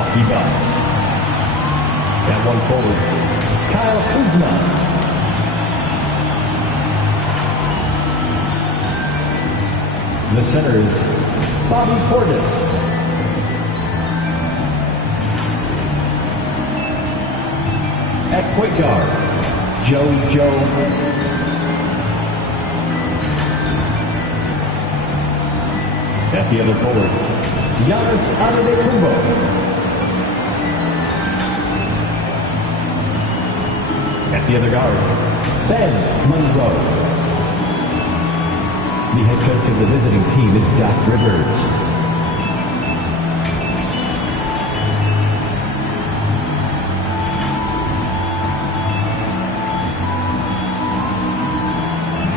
Milwaukee Bucks. At one forward, Kyle Kuzma. The center is Bobby Portis. At point guard, Joey Joe. At the other forward, Giannis Antetokounmpo. At the other guard, Ben Monroe. The head coach of the visiting team is Doc Rivers.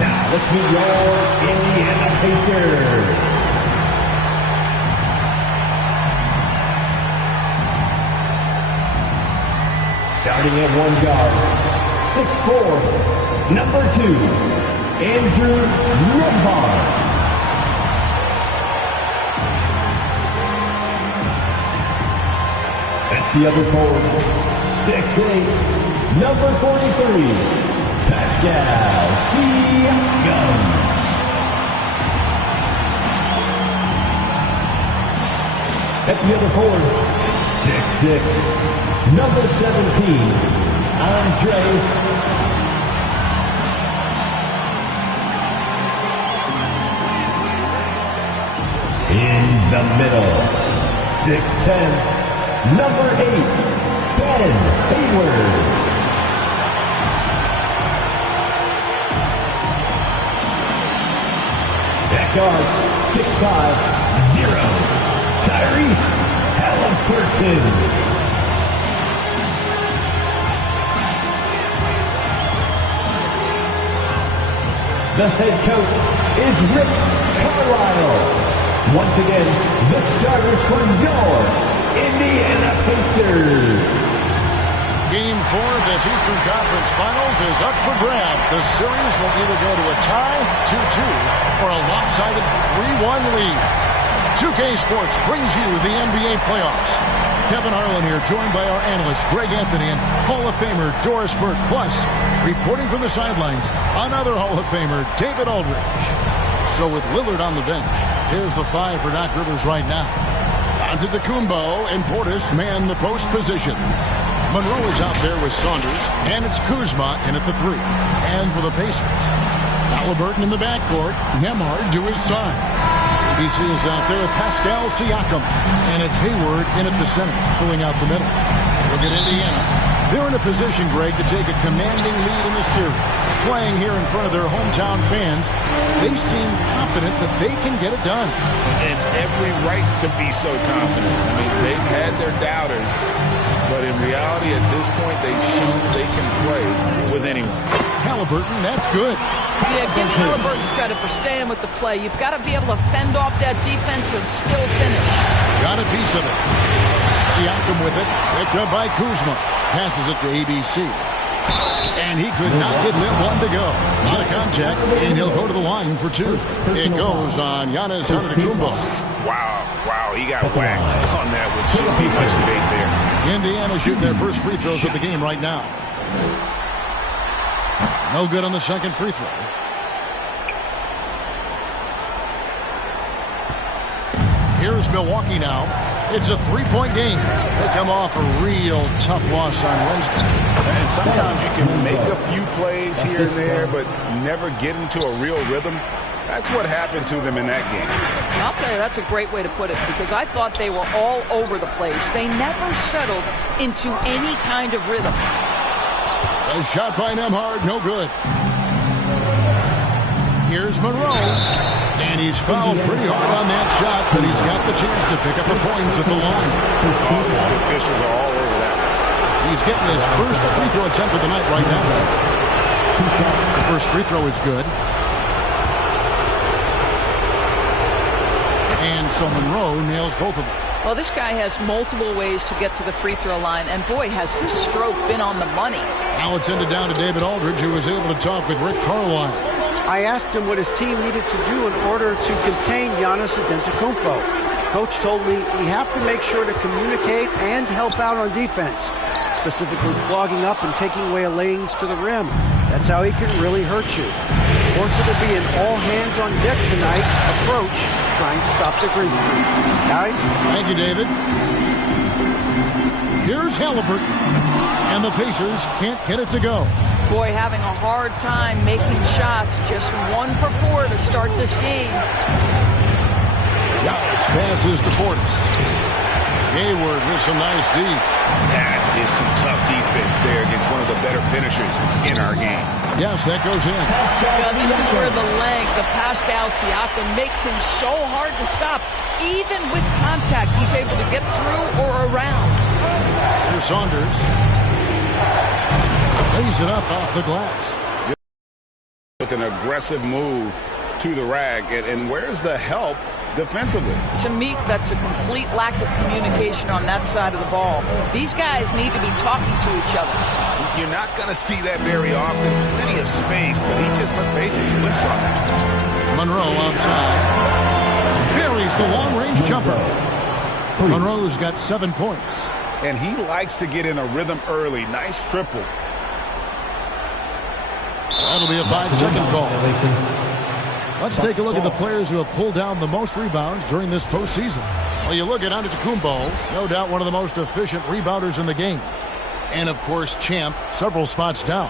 Now let's meet your Indiana Pacers. Starting at one guard, 6'4", number 2, Andrew Nembhard. At the other forward, 6'8", number 43, Pascal Siakam. At the other forward, 6'6", number 17, Andre. In the middle, 6'10", number 8, Ben Hayward. At guard, 6'5", 0, Tyrese Halliburton. The head coach is Rick Carlisle. Once again, the starters for your Indiana Pacers. Game 4 of this Eastern Conference Finals is up for grabs. The series will either go to a tie, 2-2, or a lopsided 3-1 lead. 2K Sports brings you the NBA playoffs. Kevin Harlan here, joined by our analyst Greg Anthony and Hall of Famer Doris Burke. Plus, reporting from the sidelines, another Hall of Famer, David Aldridge. So with Lillard on the bench, here's the 5 for Doc Rivers right now. Antetokounmpo and Portis man the post positions. Monroe is out there with Saunders, and it's Kuzma in at the 3. And for the Pacers, Halliburton in the backcourt, Nembhard to his side. ABC is out there with Pascal Siakam, and it's Hayward in at the center, filling out the middle. Look at Indiana. They're in a position, Greg, to take a commanding lead in the series. Playing here in front of their hometown fans, they seem confident that they can get it done. And every right to be so confident. I mean, they've had their doubters, but in reality, at this point, they've shown they can play with anyone. Halliburton, that's good. Yeah, give Halliburton credit for staying with the play. You've got to be able to fend off that defense and still finish. Got a piece of it. Siakam with it, picked up by Kuzma. Passes it to ABC. And he could not get that one to go. Out of contact, and he'll go to the line for 2. It goes on Giannis Antetokounmpo. Wow, he got whacked on that one. Shouldn't be much debate there. Indiana shooting their first free throws of the game right now. No good on the second free throw. Here's Milwaukee now. It's a 3-point game. They come off a real tough loss on Wednesday. And sometimes you can make a few plays here and there, but never get into a real rhythm. That's what happened to them in that game. I'll tell you, that's a great way to put it, because I thought they were all over the place. They never settled into any kind of rhythm. A shot by Nembhard, no good. Here's Monroe, and he's fouled pretty hard on that shot, but he's got the chance to pick up the points at the line. The officials are all over that. He's getting his first free throw attempt of the night right now. The first free throw is good. And so Monroe nails both of them. Well, this guy has multiple ways to get to the free throw line, and boy, has his stroke been on the money. Now it's ended down to David Aldridge, who was able to talk with Rick Carlisle. I asked him what his team needed to do in order to contain Giannis Antetokounmpo. Coach told me we have to make sure to communicate and help out on defense, specifically clogging up and taking away lanes to the rim. That's how he can really hurt you. Of course, it'll be an all-hands-on-deck tonight approach, trying to stop the green creep. Guys? Thank you, David. Here's Halliburton, and the Pacers can't get it to go. Boy, having a hard time making shots. Just 1 for 4 to start this game. Giannis passes to Portis. Hayward with some nice D. That is some tough defense there against one of the better finishers in our game. Yes, that goes in. Well, this is where the length of Pascal Siakam makes him so hard to stop. Even with contact, he's able to get through or around. Here's Saunders. Lays it up off the glass. With an aggressive move to the rack. And where's the help defensively? To me, that's a complete lack of communication on that side of the ball. These guys need to be talking to each other. You're not going to see that very often. Plenty of space, but he just, let's face it, he whiffs on that. Monroe outside. Buries the long-range jumper. Monroe's got 7 points. And he likes to get in a rhythm early. Nice triple. That'll be a 5-second call. Let's take a look at the players who have pulled down the most rebounds during this postseason. Well, you look at Antetokounmpo, no doubt one of the most efficient rebounders in the game. And, of course, Champ, several spots down.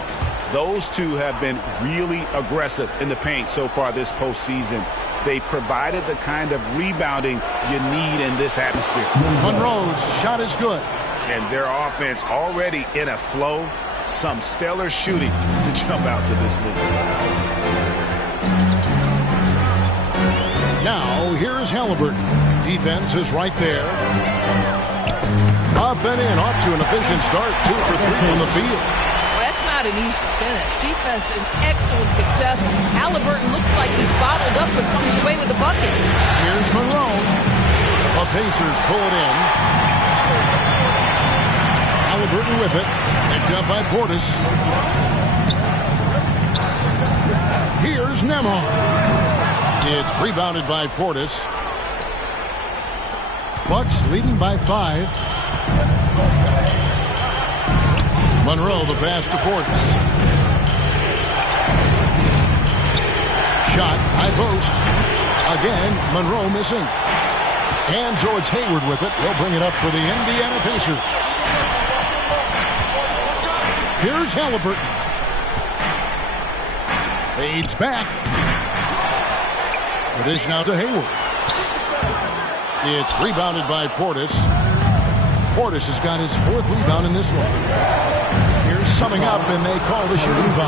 Those two have been really aggressive in the paint so far this postseason. They provided the kind of rebounding you need in this atmosphere. Monroe's shot is good. And their offense already in a flow. Some stellar shooting to jump out to this lead. Now, here's Halliburton. Defense is right there. Up and in, off to an efficient start. 2 for 3 from the field. Well, that's not an easy finish. Defense, an excellent contest. Halliburton looks like he's bottled up but comes away with the bucket. Here's Monroe. The Pacers pull it in. Halliburton with it. Picked up by Portis. Here's Nembhard. It's rebounded by Portis. Bucks leading by 5. Monroe, the pass to Portis. Shot, high post. Again, Monroe missing. And so it's Hayward with it. He'll bring it up for the Indiana Pacers. Here's Halliburton. Fades back. It is now to Hayward. It's rebounded by Portis. Portis has got his 4th rebound in this one. Here's summing up, and they call the shooting foul.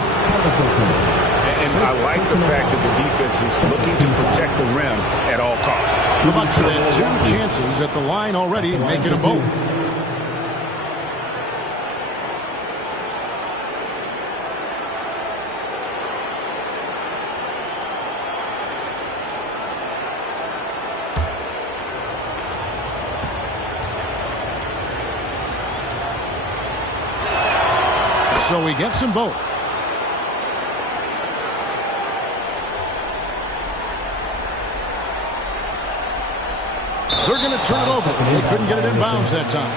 And I like the fact that the defense is looking to protect the rim at all costs. The Bucks have had 2 chances at the line already, making them both. So he gets them both. They're going to turn it over. They couldn't get it in bounds that time.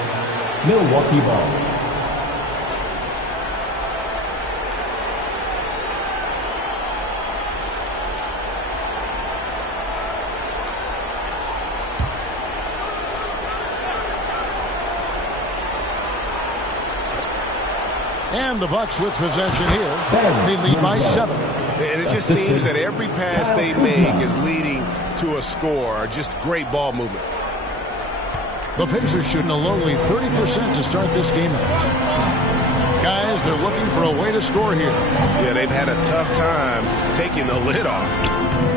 Milwaukee ball. And the Bucks with possession here. They lead by 7. And it just seems that every pass they make is leading to a score. Just great ball movement. The Pacers shooting a lowly 30% to start this game out. Guys, they're looking for a way to score here. Yeah, they've had a tough time taking the lid off.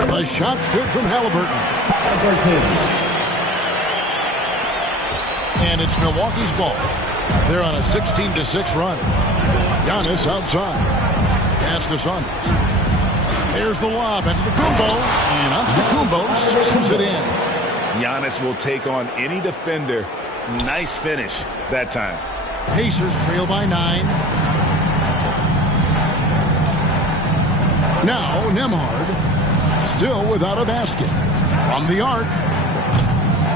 The shot's good from Halliburton. And it's Milwaukee's ball. They're on a 16-6 run. Giannis outside. Pass to Saunders. There's the lob. Antetokounmpo. And Antetokounmpo slams it in. Giannis will take on any defender. Nice finish that time. Pacers trail by 9. Now Nembhard. Still without a basket. From the arc.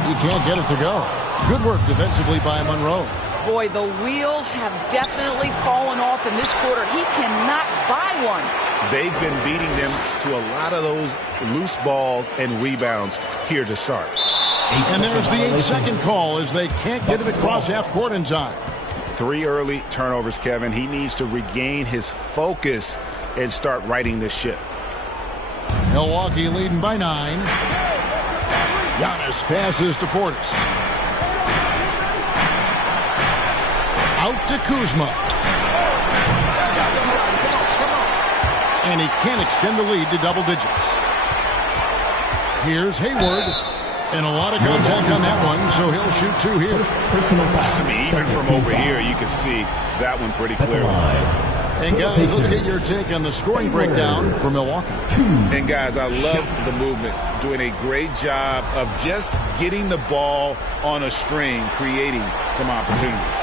He can't get it to go. Good work defensively by Monroe. Boy, the wheels have definitely fallen off in this quarter. He cannot buy one. They've been beating them to a lot of those loose balls and rebounds here to start. And there's the 8-second call as they can't get it across half court in time. 3 early turnovers, Kevin. He needs to regain his focus and start righting this ship. Milwaukee leading by 9. Giannis passes to Portis. Out to Kuzma. And he can't extend the lead to double digits. Here's Hayward. And a lot of contact on that one, so he'll shoot 2 here. I mean, even from over here, you can see that one pretty clearly. And guys, let's get your take on the scoring breakdown for Milwaukee. And guys, I love the movement. Doing a great job of just getting the ball on a string, creating some opportunities.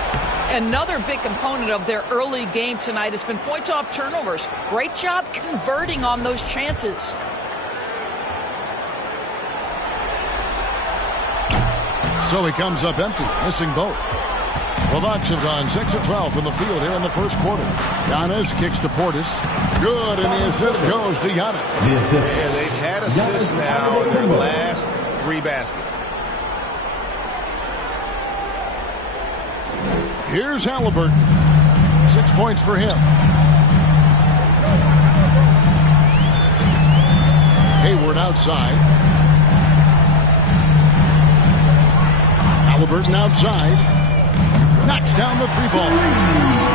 Another big component of their early game tonight has been points off turnovers. Great job converting on those chances. So he comes up empty, missing both. Well, Bucks have gone 6 of 12 from the field here in the first quarter. Giannis kicks to Portis. Good, and the assist goes to Giannis. Yeah, they've had assists now in their last 3 baskets. Here's Halliburton. 6 points for him. Hayward outside. Halliburton outside. Knocks down the 3-ball.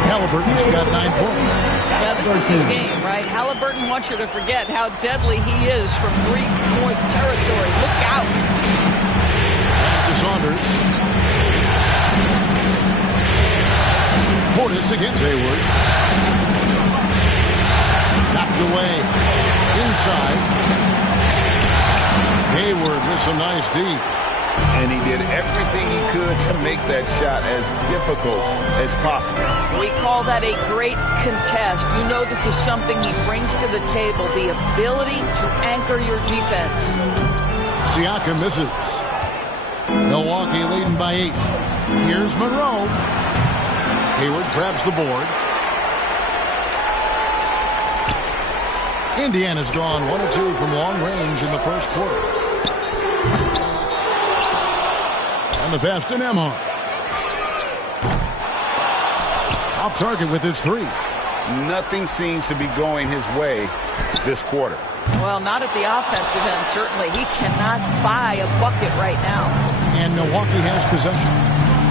Halliburton's got 9 points. Yeah, this is his game, right? Halliburton wants you to forget how deadly he is from 3-point territory. Look out. Pass to Saunders. Portis against Hayward. Knocked away. Inside. Hayward with some nice deep. And he did everything he could to make that shot as difficult as possible. We call that a great contest. You know this is something he brings to the table, the ability to anchor your defense. Siakam misses. Milwaukee leading by 8. Here's Monroe. Hayward grabs the board. Indiana's gone 1 of 2 from long range in the first quarter. And the pass to Nembhard. Off target with his 3. Nothing seems to be going his way this quarter. Well, not at the offensive end, certainly. He cannot buy a bucket right now. And Milwaukee has possession.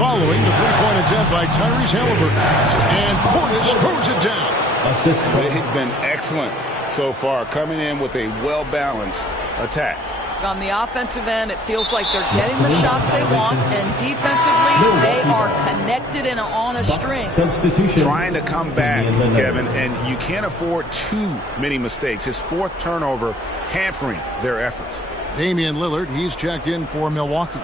Following the 3-point attempt by Tyrese Halliburton. And Portis throws it down. They've been excellent so far, coming in with a well-balanced attack. On the offensive end, it feels like they're getting the shots they want, and defensively, they are connected and on a string. Trying to come back, Kevin, and you can't afford too many mistakes. His 4th turnover hampering their efforts. Damian Lillard, he's checked in for Milwaukee.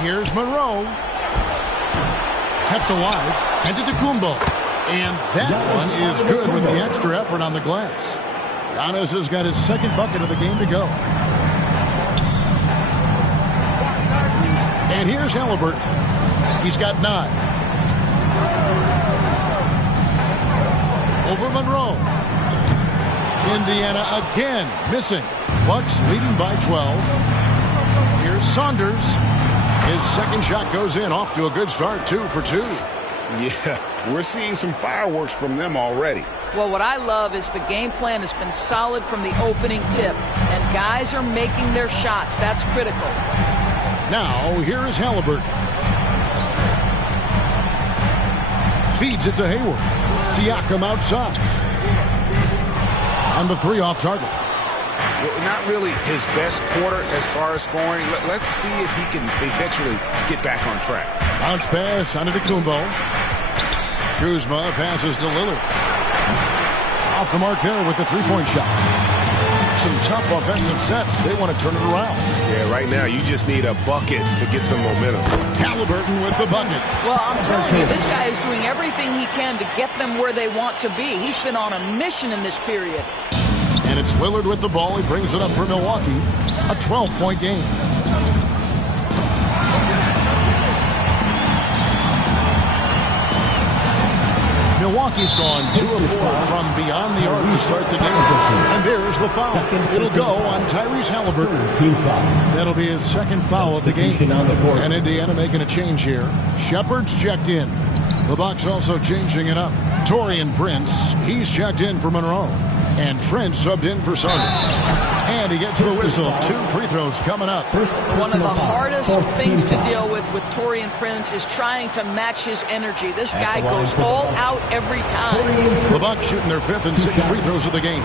Here's Monroe. Kept alive. And to Kumbo. And that one is good with the extra effort on the glass. Giannis has got his 2nd bucket of the game to go. And here's Halliburton. He's got 9. Over Monroe. Indiana again missing. Bucks leading by 12. Here's Saunders. His 2nd shot goes in, off to a good start, 2 for 2. Yeah, we're seeing some fireworks from them already. Well, what I love is the game plan has been solid from the opening tip, and guys are making their shots. That's critical. Now, here is Halliburton. Feeds it to Hayward. Siakam outside. On the 3 off target. Well, not really his best quarter as far as scoring. Let's see if he can eventually get back on track. Bounce pass on to Kumbo. Kuzma passes to Lillard. Off the mark there with the 3-point shot. some tough offensive sets. They want to turn it around. Yeah, right now you just need a bucket to get some momentum. Halliburton with the bucket. Well, I'm telling you, this guy is doing everything he can to get them where they want to be. He's been on a mission in this period. And it's Lillard with the ball. He brings it up for Milwaukee. A 12-point game. Milwaukee's gone 2 of 4 from beyond the arc to start the game. And there's the foul. It'll go on Tyrese Halliburton. That'll be his second foul of the game. And Indiana making a change here. Shepard's checked in. The Bucks also changing it up. Taurean Prince, he's checked in for Monroe. And Prince subbed in for Saunders. And he gets the whistle. 2 free throws coming up. One of the hardest things to deal with Taurean Prince is trying to match his energy. This guy goes all out every time. The Bucks shooting their 5th and 6th free throws of the game.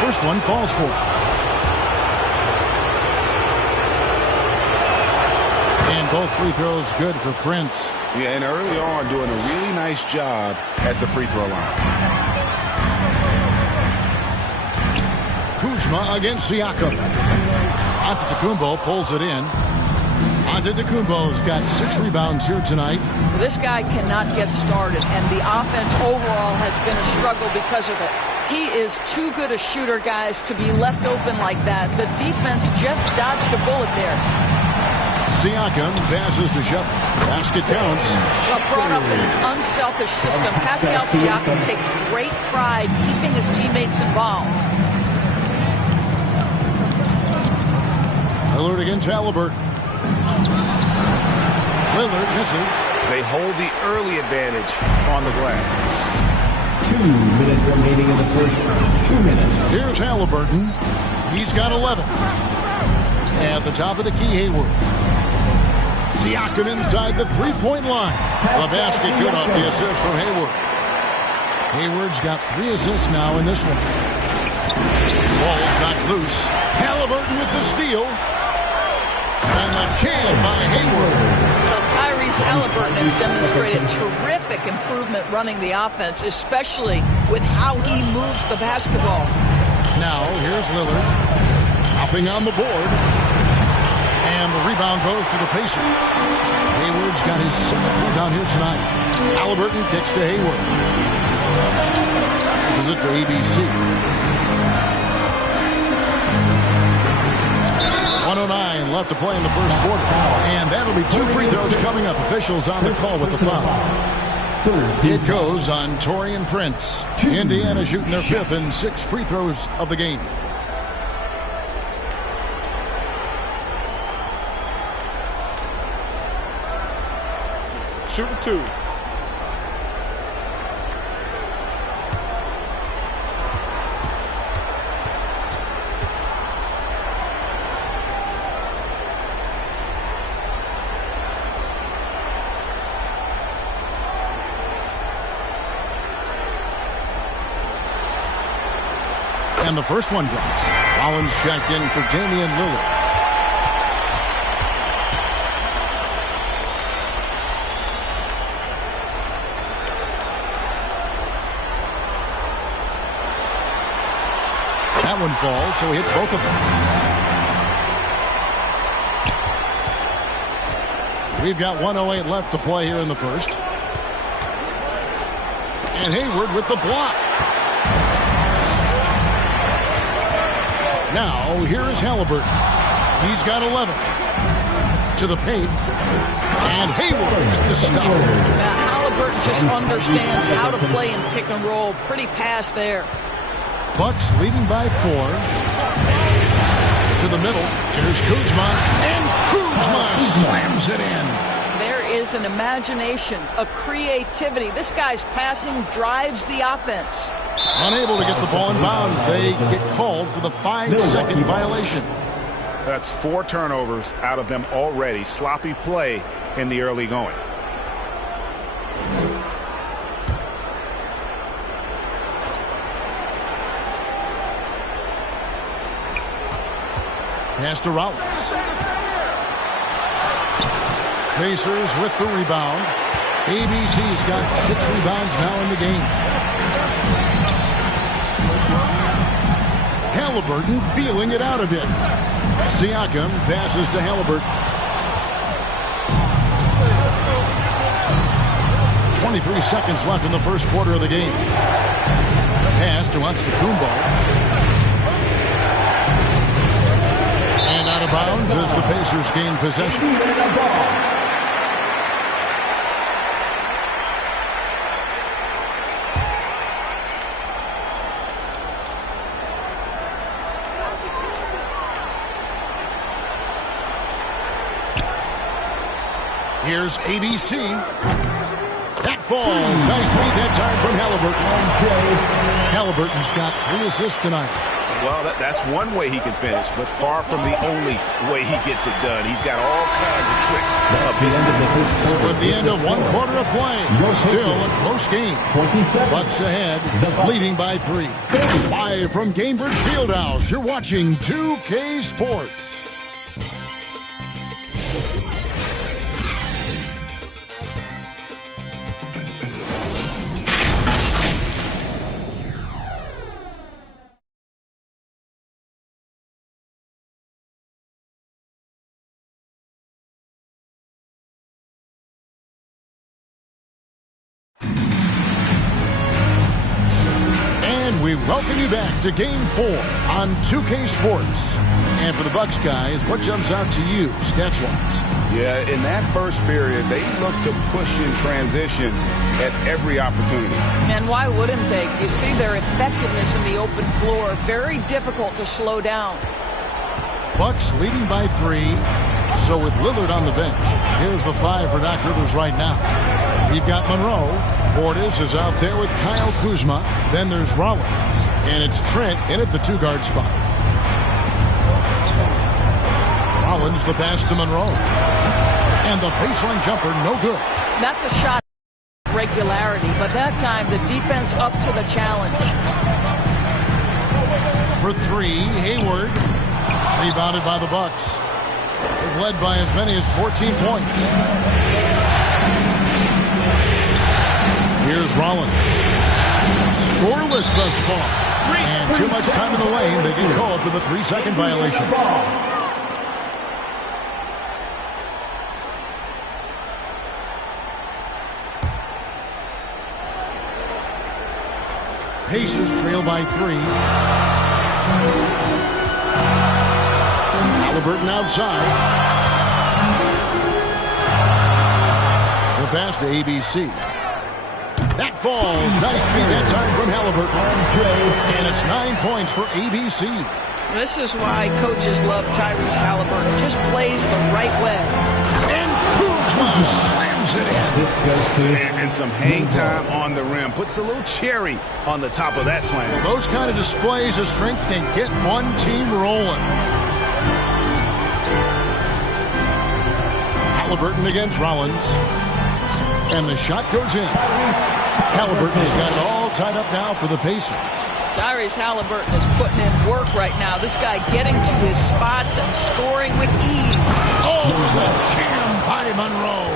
First one falls for it. And both free throws good for Prince. Yeah, and early on doing a really nice job at the free throw line. Kuzma against Siakam. Antetokounmpo pulls it in. Antetokounmpo's got 6 rebounds here tonight. Well, this guy cannot get started, and the offense overall has been a struggle because of it. He is too good a shooter, guys, to be left open like that. The defense just dodged a bullet there. Siakam passes to Shepard. Basket counts. Well, brought up in an unselfish system, Pascal Siakam takes great pride keeping his teammates involved. Lillard against Halliburton. Lillard misses. They hold the early advantage on the glass. 2 minutes remaining in the first round. 2 minutes. Here's Halliburton. He's got 11. At the top of the key, Hayward. Siakam inside the 3-point line. The basket good off the assist from Hayward. Hayward's got 3 assists now in this one. Ball's not loose. Halliburton with the steal. And the jam by Hayward. Well, Tyrese Halliburton has demonstrated terrific improvement running the offense, especially with how he moves the basketball. Now, here's Lillard. Nothing on the board. And the rebound goes to the Pacers. Hayward's got his 7th rebound here tonight. Halliburton kicks to Hayward. This is it to ABC. 1:09 left to play in the first quarter. And that'll be 2 free throws coming up. Officials on the call with the foul. It goes on Taurean Prince. Indiana shooting their 5th and 6th free throws of the game. Shooting 2. And the first one drops. Rollins checked in for Damian Lillard. That one falls, so he hits both of them. We've got 1:08 left to play here in the first. And Hayward with the block. Now, here is Halliburton. He's got 11. To the paint. And Hayward with the stuff. Now, Halliburton just understands how to play in pick and roll. Pretty pass there. Bucks leading by 4. To the middle. Here's Kuzma. And Kuzma slams it in. There is an imagination, a creativity. This guy's passing drives the offense. Unable to get the ball in bounds. They get called for the 5-second violation. That's 4 turnovers out of them already. Sloppy play in the early going. Pass to Rollins. Pacers with the rebound. ABC's got 6 rebounds now in the game. Halliburton feeling it out a bit. Siakam passes to Halliburton. 23 seconds left in the first quarter of the game. Pass to Antetokounmpo. And out of bounds as the Pacers gain possession. Here's ABC. That falls. Nice feed that time from Halliburton. Halliburton's got 3 assists tonight. Well, that's one way he can finish, but far from the only way he gets it done. He's got all kinds of tricks up his sleeve. So at the end of 1 quarter of play, still a close game. Bucks ahead, leading by 3. Live from Gainbridge Fieldhouse, you're watching 2K Sports. We welcome you back to Game 4 on 2K Sports. And for the Bucks guys, what jumps out to you, stats-wise? Yeah, in that first period, they looked to push in transition at every opportunity. And why wouldn't they? You see their effectiveness in the open floor. Very difficult to slow down. Bucks leading by 3. So with Lillard on the bench, here's the 5 for Doc Rivers right now. We've got Monroe. Portis is out there with Kyle Kuzma. Then there's Rollins. And it's Trent in at the 2-guard spot. Rollins the pass to Monroe. And the baseline jumper, no good. That's a shot of regularity, but that time the defense up to the challenge. For 3, Hayward. Rebounded by the Bucks. They've led by as many as 14 points. Here's Rollins. Scoreless thus far. And too much time in the lane. They get called for the 3-second violation. Pacers trail by 3. Halliburton outside. The pass to ABC. That falls. Nice feed that time from Halliburton. And it's 9 points for ABC. This is why coaches love Tyrese Halliburton. Just plays the right way. And Kuzma slams it in. And some hang time on the rim. Puts a little cherry on the top of that slam. Well, those kind of displays of strength can get one team rolling. Halliburton against Rollins. And the shot goes in. Halliburton's got it all tied up now for the Pacers. Tyrese Halliburton is putting in work right now. This guy getting to his spots and scoring with ease. Oh, the jam by Monroe.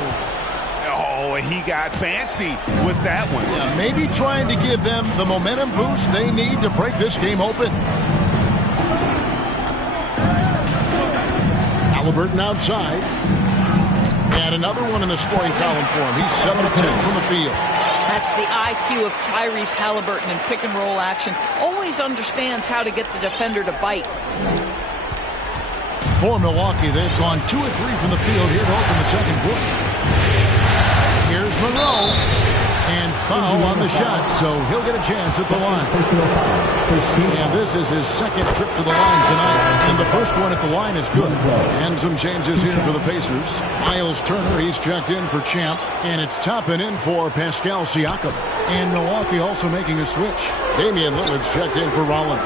Oh, he got fancy with that one. Yeah, maybe trying to give them the momentum boost they need to break this game open. Halliburton outside. And another one in the scoring column for him. He's 7 of 10 from the field. That's the IQ of Tyrese Halliburton in pick-and-roll action. Always understands how to get the defender to bite. For Milwaukee, they've gone 2 of 3 from the field here to open the second quarter. Here's Monroe. And foul on the shot, so he'll get a chance at the line. And this is his second trip to the line tonight. And the first one at the line is good. And some changes here for the Pacers. Miles Turner, he's checked in for Champ. And it's Toppin in for Pascal Siakam. And Milwaukee also making a switch. Damian Lillard's checked in for Rollins.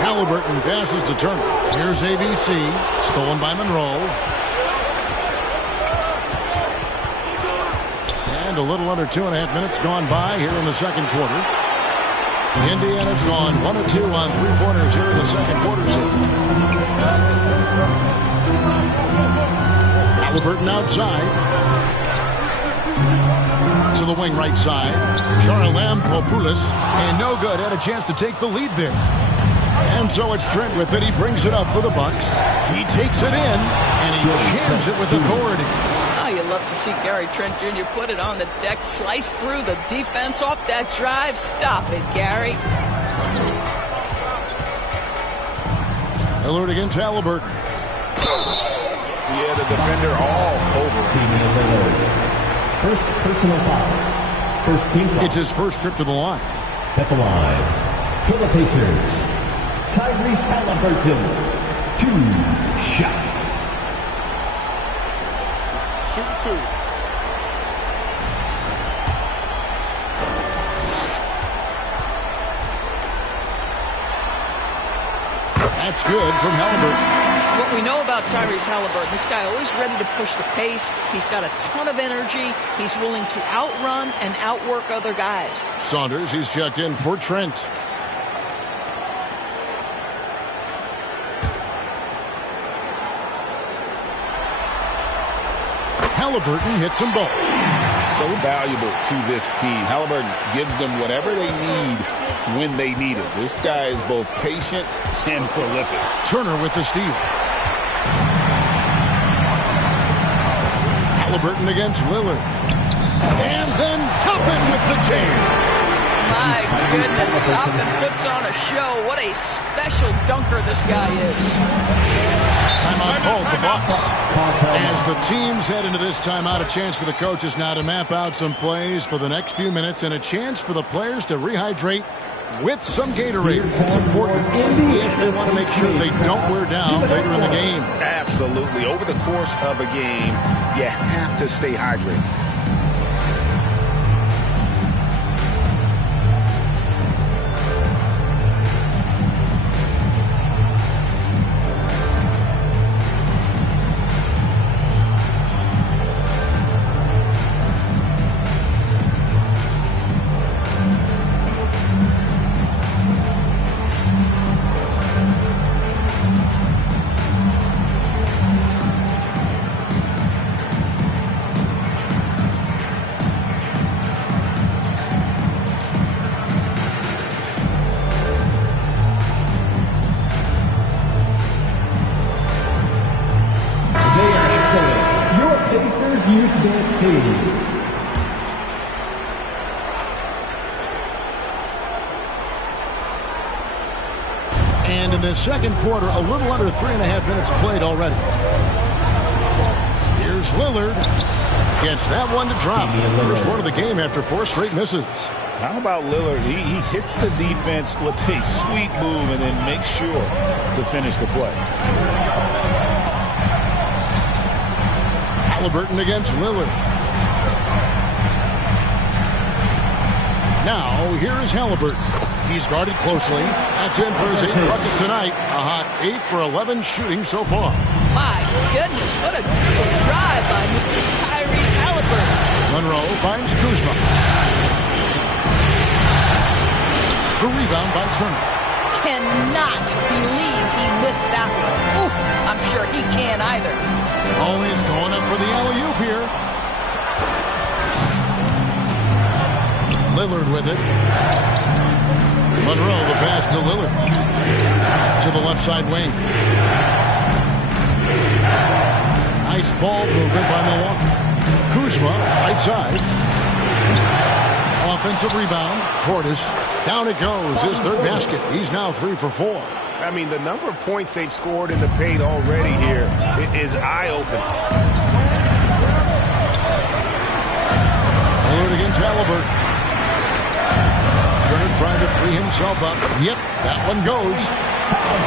Halliburton passes to Turner. Here's ABC. Stolen by Monroe. A little under 2.5 minutes gone by here in the second quarter. Indiana's gone 1 of 2 on 3-pointers here in the second quarter so far. Halliburton outside. the wing right side. Charalampopoulos, and no good. Had a chance to take the lead there. And so it's Trent with it. He brings it up for the Bucks. He takes it in, and he jams it with authority. Oh, you love to see Gary Trent Jr. put it on the deck, slice through the defense off that drive. Stop it, Gary. Lillard against Halliburton. Yeah, the defender all over him. First personal foul. First team foul. It's his first trip to the line. At the line, for the Pacers, Tyrese Halliburton. 2 shots. Shoot 2. That's good from Halliburton. What we know about Tyrese Halliburton, this guy always ready to push the pace. He's got a ton of energy. He's willing to outrun and outwork other guys. Saunders, he's checked in for Trent. Halliburton hits them both. So valuable to this team. Halliburton gives them whatever they need when they need it. This guy is both patient and prolific. Turner with the steal. Halliburton against Lillard. And then Toppin with the jam. My goodness, Toppin puts on a show. What a special dunker this guy is. Timeout called the Bucks. As the teams head into this timeout, a chance for the coaches now to map out some plays for the next few minutes and a chance for the players to rehydrate with some Gatorade. It's important if they want to make sure they don't wear down later in the game. Absolutely. Over the course of a game, you have to stay hydrated. And in the second quarter, a little under 3.5 minutes played already. Here's Lillard. Gets that one to drop. First one of the game after 4 straight misses. How about Lillard? He hits the defense with a sweet move and then makes sure to finish the play. Halliburton against Lillard. Now, here is Halliburton. He's guarded closely. That's in for his 8th bucket tonight. A hot 8 for 11 shooting so far. My goodness, what a triple drive by Mr. Tyrese Halliburton. Monroe finds Kuzma. The rebound by Turner. Cannot believe he missed that one. Ooh, I'm sure he can't either. Oh, he's going up for the alley-oop here. Lillard with it. Monroe, the pass to Lillard. To the left side wing. Nice ball movement by Milwaukee. Kuzma, right side. Offensive rebound. Portis. Down it goes. His 3rd basket. He's now 3 for 4. I mean, the number of points they've scored in the paint already here is eye-opening. Lillard against Halliburton. Turner trying to free himself up. Yep, that one goes.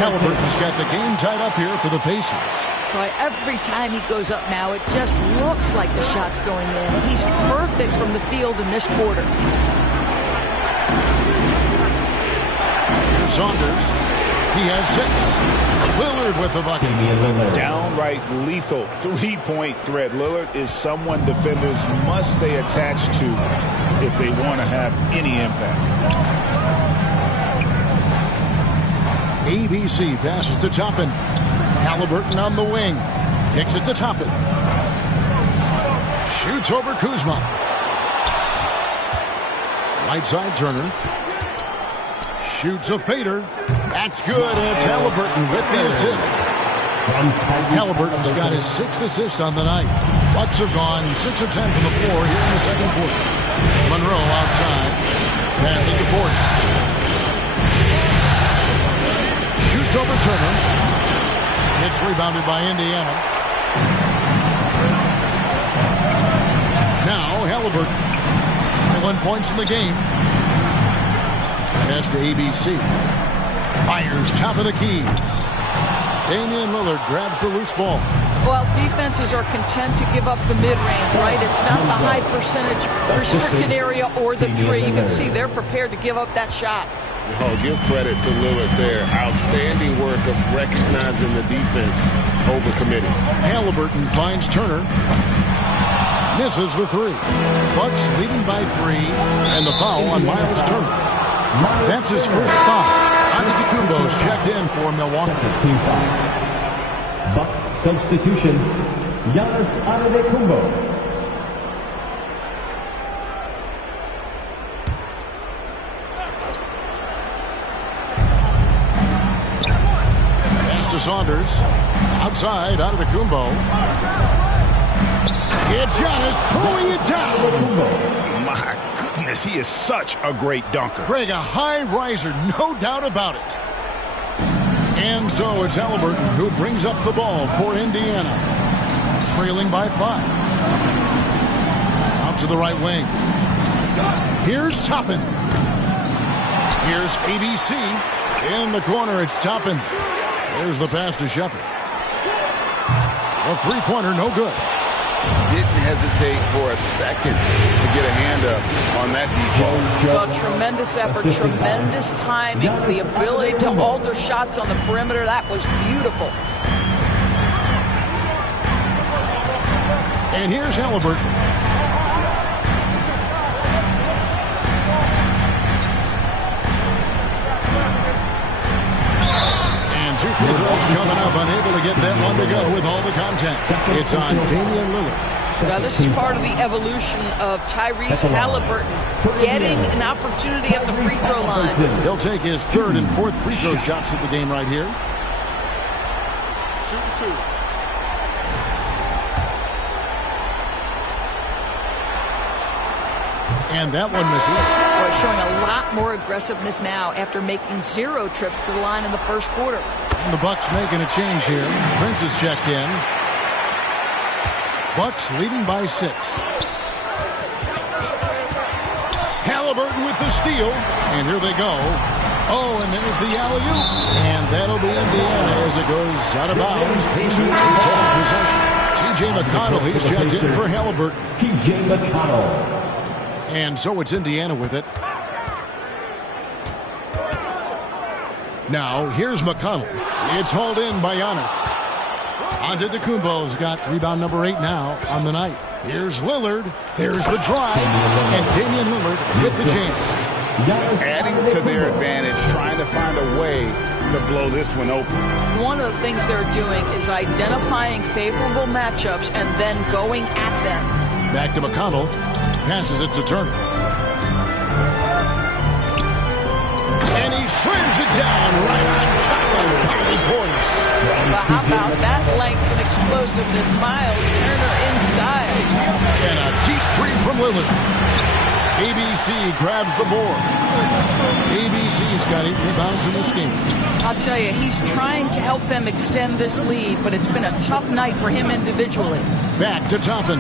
Halliburton's got the game tied up here for the Pacers. Boy, every time he goes up now, it just looks like the shot's going in. He's perfect from the field in this quarter. Here's Saunders. He has 6. Lillard with the bucket. Downright lethal 3-point threat. Lillard is someone defenders must stay attached to if they want to have any impact. ABC passes to Toppin. Halliburton on the wing. Kicks it to Toppin. Shoots over Kuzma. Right side Turner. Shoots a fader. That's good. It's Halliburton with the assist. Halliburton's got his 6th assist on the night. Bucks have gone 6 of 10 from the floor here in the second quarter. Monroe outside. Passes to Portis. Shoots over Turner. It's rebounded by Indiana. Now Halliburton. 1 points in the game. Pass to ABC. Fires top of the key. Damian Lillard grabs the loose ball. Well, defenses are content to give up the mid-range, right? It's not the high percentage restricted area or the three. You can see they're prepared to give up that shot. Oh, give credit to Lillard there. Outstanding work of recognizing the defense over committing. Halliburton finds Turner. Misses the three. Bucks leading by 3, and the foul on Miles Turner. That's his first foul. Antetokounmpo's checked in for Milwaukee. Team foul. Bucks substitution. Giannis Antetokounmpo. Pass to Saunders. Outside, Antetokounmpo. It's Giannis throwing it down. My goodness, he is such a great dunker. Craig, a high riser, no doubt about it. And so it's Halliburton who brings up the ball for Indiana. Trailing by 5. Out to the right wing. Here's Toppin. Here's ABC. In the corner, it's Toppin. There's the pass to Shepard. A three-pointer, no good. Didn't hesitate for a second to get a hand up on that deep ball. Well, tremendous effort, tremendous timing, the ability to alter shots on the perimeter. That was beautiful. And here's Halliburton. And 2 free throws coming up, unable to get that one to go with all the contact. It's on Damian Lillard. Now, this is part of the evolution of Tyrese Halliburton getting an opportunity at the free throw line. He'll take his 3rd and 4th free throw shots of the game right here. Shooting 2. And that one misses. Boy, showing a lot more aggressiveness now after making 0 trips to the line in the first quarter. And the Bucks making a change here. Prince is checked in. Bucks leading by 6. Halliburton with the steal. And here they go. Oh, and there's the alley-oop. And that'll be Indiana as it goes out of bounds. Pacers retain possession. T.J. McConnell, he's checked in for Halliburton. T.J. McConnell. And so it's Indiana with it. Now, here's McConnell. It's hauled in by Giannis. Antetokounmpo's got rebound number 8 now on the night. Here's Lillard. There's the drive. And Damian Lillard with the chance. Adding to their advantage, trying to find a way to blow this one open. One of the things they're doing is identifying favorable matchups and then going at them. Back to McConnell. Passes it to Turner. And he slams it down right on top of Portis. But how about that length and explosiveness? Miles Turner in style. And a deep three from Lillard. ABC grabs the board. ABC's got 8 rebounds in this game. I'll tell you, he's trying to help them extend this lead, but it's been a tough night for him individually. Back to Toppin.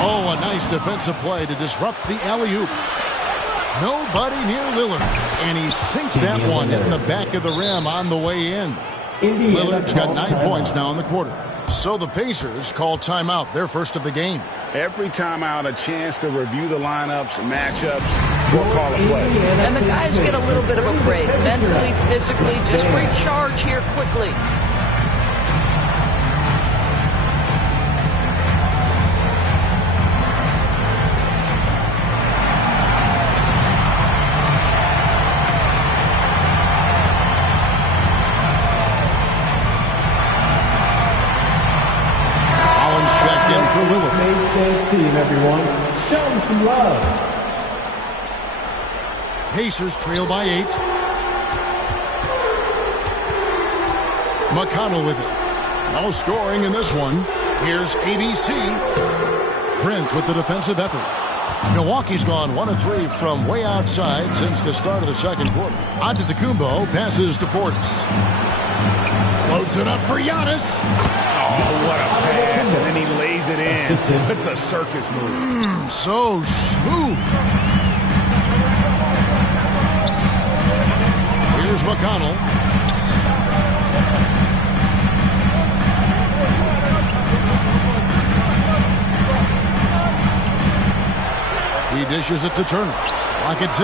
Oh, a nice defensive play to disrupt the alley-oop. Nobody near Lillard. And he sinks that one in the back of the rim on the way in. Lillard's got 9 points now in the quarter. So the Pacers call timeout, their first of the game. Every timeout, a chance to review the lineups, matchups, or call a play. And the guys get a little bit of a break. Mentally, physically, just recharge here quickly. Team, everyone. Show them some love. Pacers trail by 8. McConnell with it. No scoring in this one. Here's ABC. Prince with the defensive effort. Milwaukee's gone 1 of 3 from way outside since the start of the second quarter. Antetokounmpo passes to Portis. Loads it up for Giannis. Oh, what a pass. And then he lays it in with the circus move. So smooth. Here's McConnell. He dishes it to Turner. Lock at 6.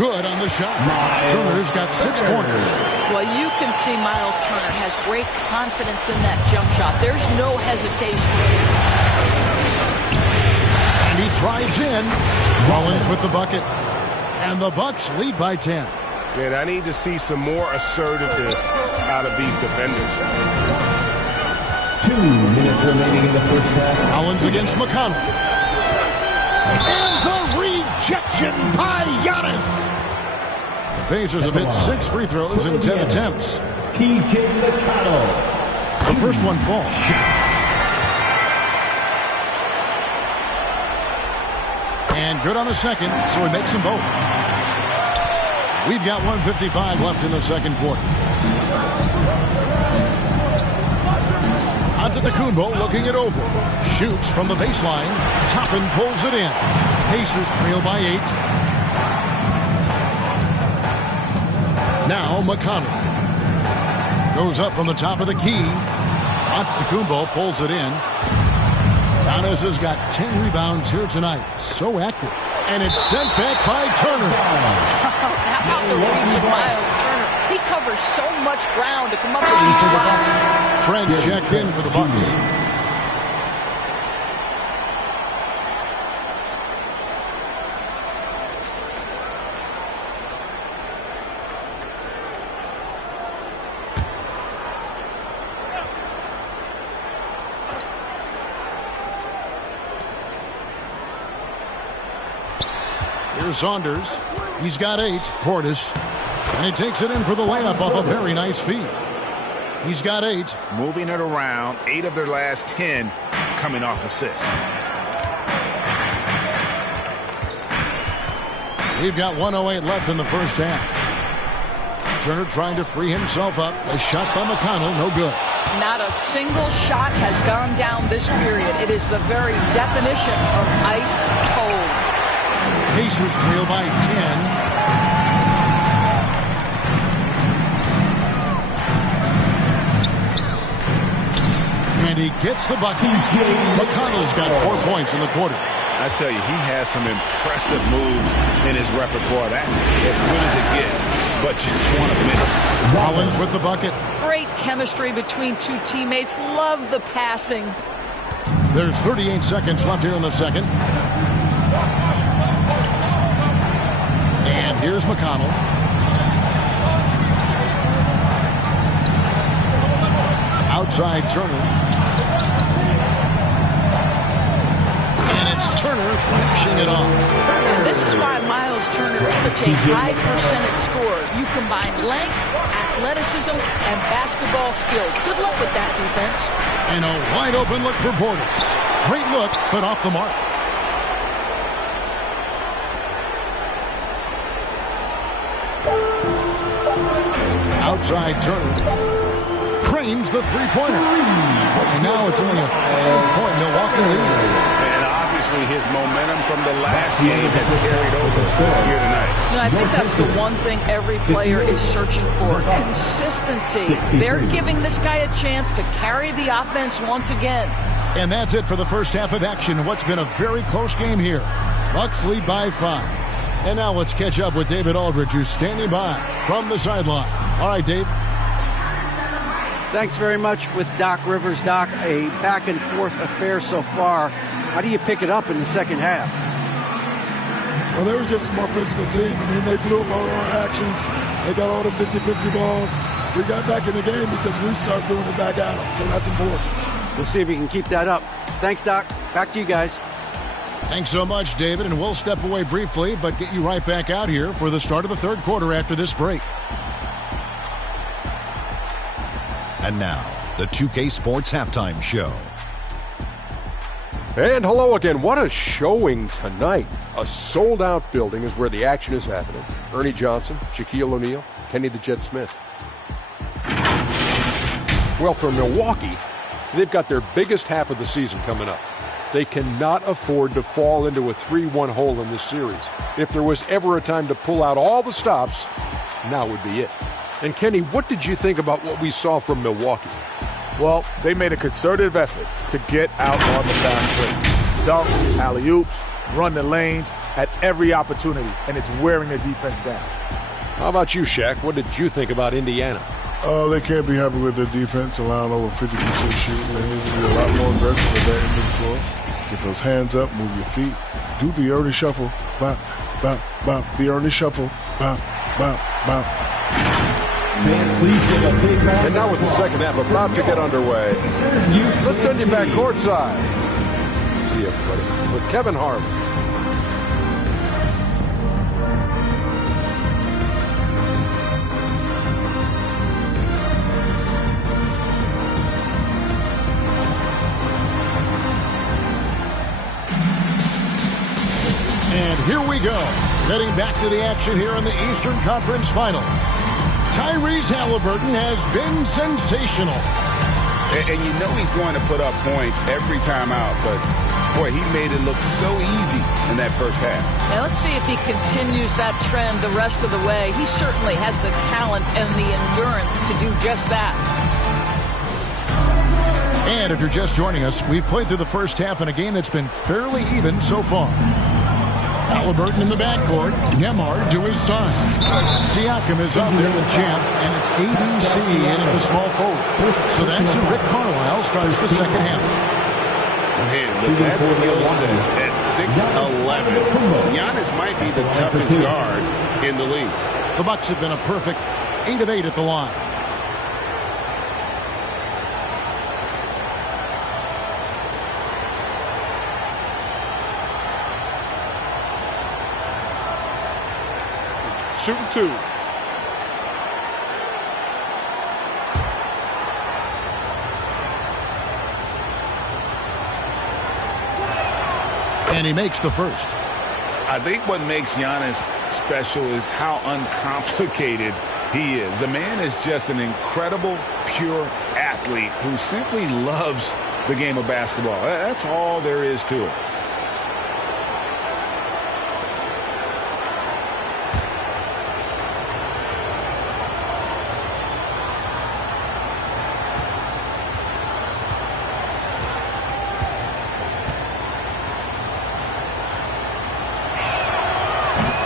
Good on the shot. Turner's got 6 points. Well, you can see Miles Turner has great confidence in that jump shot. There's no hesitation. And he drives in. Rollins with the bucket. And the Bucks lead by 10. Man, I need to see some more assertiveness out of these defenders. 2 minutes remaining in the first half. Rollins against McConnell. And the rejection by Giannis. The Pacers have hit 6 free throws in 10 attempts. TJ McConnell. The first one falls. And good on the second, so he makes them both. We've got 1:55 left in the second quarter. Antetokounmpo looking it over. Shoots from the baseline. Toppin pulls it in. Pacers trail by 8. Now McConnell. Goes up from the top of the key. Antetokounmpo pulls it in. Giannis has got 10 rebounds here tonight. So active. And it's sent back by Turner. How about the reach of Miles Turner? He covers so much ground to come up with these blocks. Trent's checked in for the Bucks. Here's Saunders. He's got 8. Portis. And he takes it in for the layup off a very nice feed. He's got 8. Moving it around. 8 of their last 10 coming off assists. We've got 1:08 left in the first half. Turner trying to free himself up. A shot by McConnell. No good. Not a single shot has gone down this period. It is the very definition of ice cold. Pacers trail by 10. And he gets the bucket. McConnell's got 4 points in the quarter. I tell you, he has some impressive moves in his repertoire. That's as good as it gets, but just 1 a minute. Rollins with the bucket. Great chemistry between 2 teammates. Love the passing. There's 38 seconds left here in the second. And here's McConnell. Outside Turner. And it's Turner finishing it off. And this is why Miles Turner is such a high percentage scorer. You combine length, athleticism, and basketball skills. Good luck with that defense. And a wide open look for Portis. Great look, but off the mark. Outside Turner. Cranes the three-pointer. And now it's only a 5-point Milwaukee lead. And obviously his momentum from the last game has carried over here tonight. You know, I think that's the one thing every player is searching for. Consistency. They're giving this guy a chance to carry the offense once again. And that's it for the first half of action in what's been a very close game here. Bucks lead by 5. And now let's catch up with David Aldridge, who's standing by from the sideline. All right, Dave. Thanks very much with Doc Rivers. Doc, a back-and-forth affair so far. How do you pick it up in the second half? Well, they were just a more physical team. I mean, they blew up all our actions. They got all the 50-50 balls. We got back in the game because we started doing it back at them, so that's important. We'll see if we can keep that up. Thanks, Doc. Back to you guys. Thanks so much, David, and we'll step away briefly, but get you right back out here for the start of the third quarter after this break. And now, the 2K Sports Halftime Show. And hello again. What a showing tonight. A sold-out building is where the action is happening. Ernie Johnson, Shaquille O'Neal, Kenny the Jet Smith. Well, for Milwaukee, they've got their biggest half of the season coming up. They cannot afford to fall into a 3-1 hole in this series. If there was ever a time to pull out all the stops, now would be it. And Kenny, what did you think about what we saw from Milwaukee? Well, they made a concerted effort to get out on the fast break. Dunks, alley-oops, run the lanes at every opportunity, and it's wearing the defense down. How about you, Shaq? What did you think about Indiana? They can't be happy with their defense, allowing over 50% shooting. They need to be a lot more aggressive at that end of the floor. Get those hands up, move your feet, do the Ernie shuffle, bop, bop, bop, the Ernie shuffle, bop, bop, bop. And now with the second half about to get underway, let's send you back courtside. See everybody with Kevin Harlan. And here we go. Heading back to the action here in the Eastern Conference Finals. Tyrese Halliburton has been sensational. And you know he's going to put up points every time out, but boy, he made it look so easy in that first half. Now let's see if he continues that trend the rest of the way. He certainly has the talent and the endurance to do just that. And if you're just joining us, we've played through the first half in a game that's been fairly even so far. Halliburton in the backcourt. Nembhard to his son. Siakam is out there with Champ, and it's ABC in at the small forward. So that's Rick Carlisle starts the second half. Hey, look, that skill set at 6'11". Giannis might be the toughest guard in the league. The Bucks have been a perfect 8 of 8 at the line. Shooting two. And he makes the first. I think what makes Giannis special is how uncomplicated he is. The man is just an incredible, pure athlete who simply loves the game of basketball. That's all there is to it.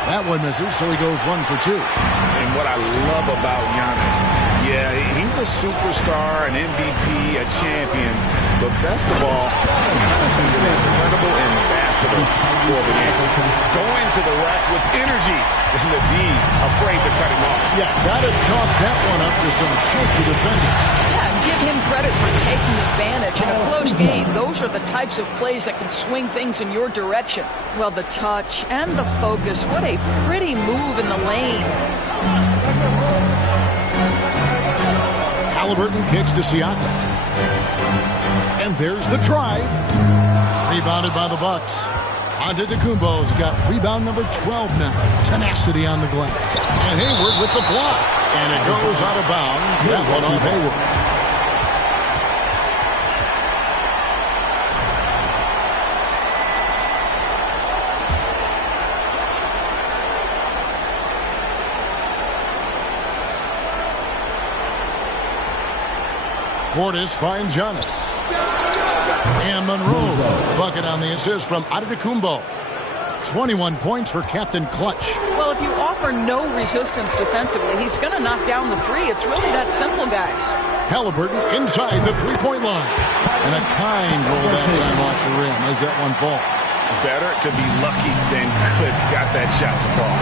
That one misses, so he goes 1 for 2. And what I love about Giannis, yeah, he's a superstar, an MVP, a champion, but best of all, Giannis is an incredible ambassador for the game. Going to the rack with energy and to be afraid to cut him off. Yeah, gotta chalk that one up to some shaky defending. Give him credit for taking advantage in a close game. Those are the types of plays that can swing things in your direction. Well, the touch and the focus. What a pretty move in the lane. Halliburton kicks to Siakam. And there's the drive. Rebounded by the Bucks. Antetokounmpo's got rebound number 12 now. Tenacity on the glass. And Hayward with the block. And it goes out of bounds. That one off Hayward. Portis finds Giannis. And Monroe, bucket on the assist from Antetokounmpo. 21 points for Captain Clutch. Well, if you offer no resistance defensively, he's going to knock down the three. It's really that simple, guys. Halliburton inside the three-point line. And a kind roll that time off the rim as that one falls. Better to be lucky than good. Got that shot to fall.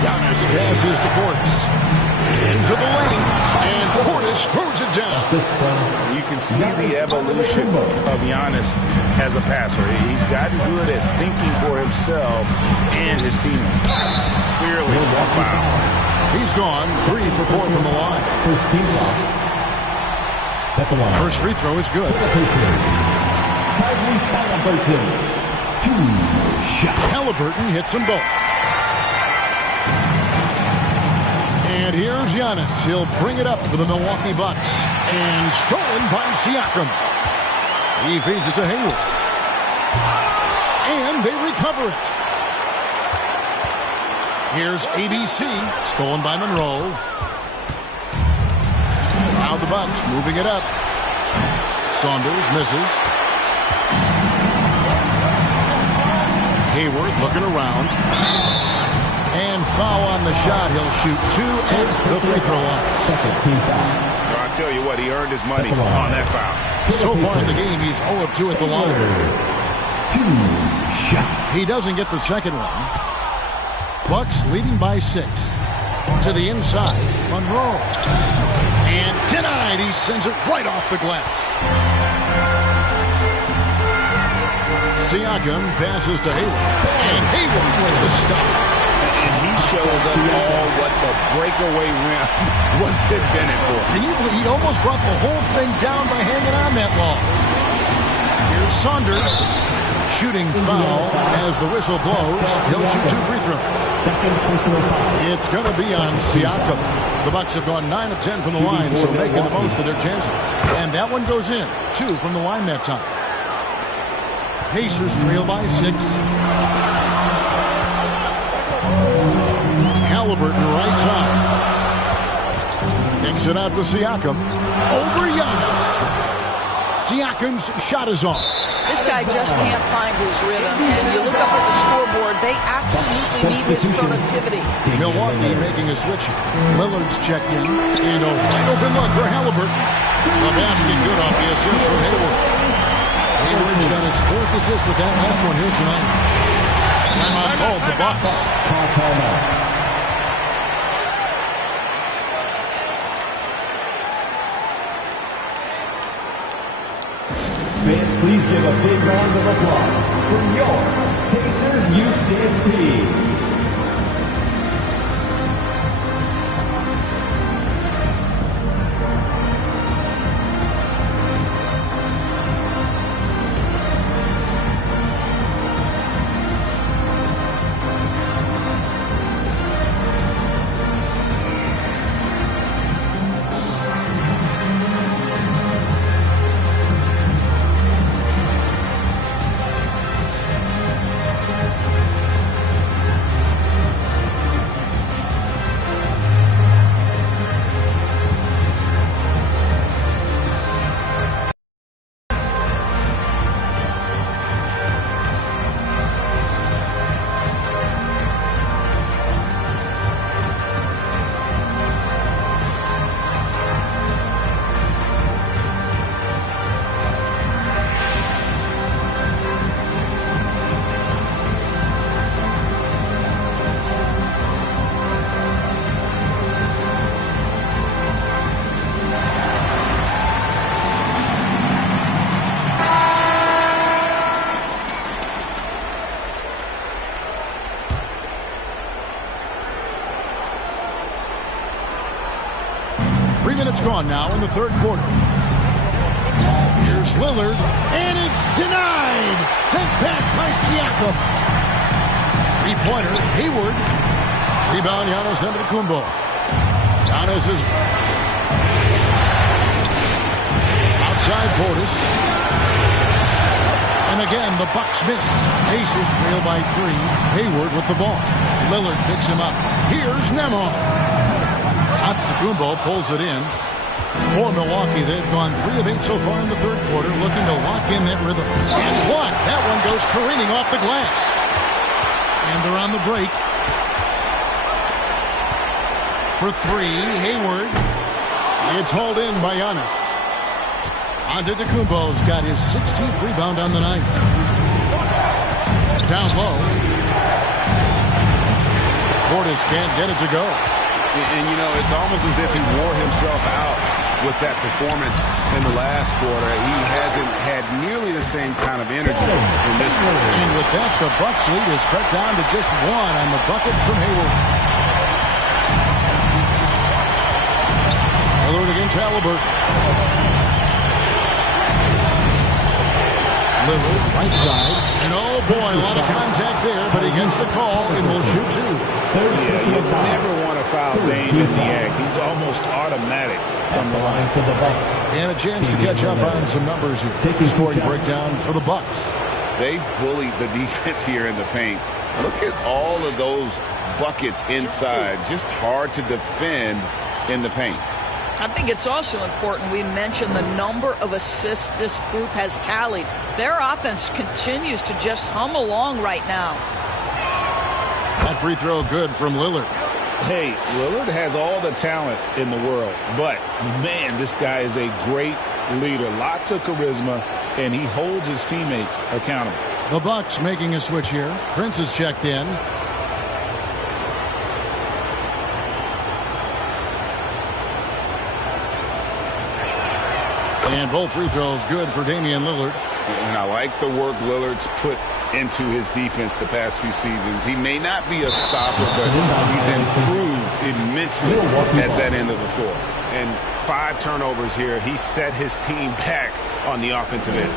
Giannis passes to Portis. Into the lane. And Portis throws it down. assist from You can see the evolution of Giannis as a passer. He's gotten good at thinking for himself and his teammates. Clearly a foul. He's gone 3 for 4 from the line. First team foul. At the line. First free throw is good. Tyrese Halliburton. 2 shot. Halliburton hits them both. And here's Giannis. He'll bring it up for the Milwaukee Bucks. And stolen by Siakam. He feeds it to Hayward. And they recover it. Here's ABC. Stolen by Monroe. Now the Bucks moving it up. Saunders misses. Hayward looking around. And foul on the shot. He'll shoot 2 at the free throw line. Second team foul. I'll tell you what, he earned his money on that foul. So far in the game, he's 0 of 2 at the line. 2 shots. He doesn't get the second one. Bucks leading by 6. To the inside, Monroe. And denied. He sends it right off the glass. Siakam passes to Hayward. And Hayward with the stuff. And he shows us all what the breakaway rim was invented for. Can you believe he almost brought the whole thing down by hanging on that long? Here's Saunders. Shooting foul as the whistle blows. He'll shoot 2 free throws. Second personal foul. It's going to be on Siakam. The Bucks have gone 9 of 10 from the line, so making the most of their chances. And that one goes in. 2 from the line that time. Pacers trail by 6. Halliburton right side. Kicks it out to Siakam. Over Giannis. Siakam's shot is off. This guy just can't find his rhythm, and you look up at the scoreboard, they absolutely need his productivity. Milwaukee making a switch. Lillard's checked in, and a wide open look for Halliburton. The basket good off the assist from Hayward. Hayward's got his 4th assist with that last one here tonight. Timeout called the Bucks. Timeout. Fans, please give a big round of applause for your Pacers Youth Dance Team. Gone now in the third quarter. Here's Lillard, and it's denied. Sent back by Siakam. 3-pointer, Hayward. Rebound, Giannis Antetokounmpo. Giannis is outside Portis. And again, the Bucks miss. Pacers trail by 3. Hayward with the ball. Lillard picks him up. Here's Nemo. Antetokounmpo pulls it in. For Milwaukee, they've gone 3 of 8 so far in the third quarter, looking to lock in that rhythm. And blocked. That one goes careening off the glass. And they're on the break. For 3, Hayward. It's hauled in by Giannis. Antetokounmpo's got his 16th rebound on the night. Down low. Portis can't get it to go. And, you know, it's almost as if he wore himself out with that performance in the last quarter. He hasn't had nearly the same kind of energy in this one. And with that, the Bucks lead is cut down to just 1 on the bucket from Hayward. Lillard against Halliburton. Lillard, right side. And oh boy, a lot of contact there, but he gets the call and will shoot 2. Yeah, you never want to foul Dame in the act. He's almost automatic from the line. For the Bucks. And a chance to catch up on some numbers here. Scoring breakdown for the Bucks. They bullied the defense here in the paint. Look at all of those buckets inside. Just hard to defend in the paint. I think it's also important we mention the number of assists this group has tallied. Their offense continues to just hum along right now. That free throw good from Lillard. Hey, Lillard has all the talent in the world, but, man, this guy is a great leader. Lots of charisma, and he holds his teammates accountable. The Bucks making a switch here. Prince is checked in. And both free throws good for Damian Lillard. And I like the work Lillard's put into his defense the past few seasons. He may not be a stopper, but he's improved immensely at that end of the floor. And 5 turnovers here. He set his team back on the offensive end.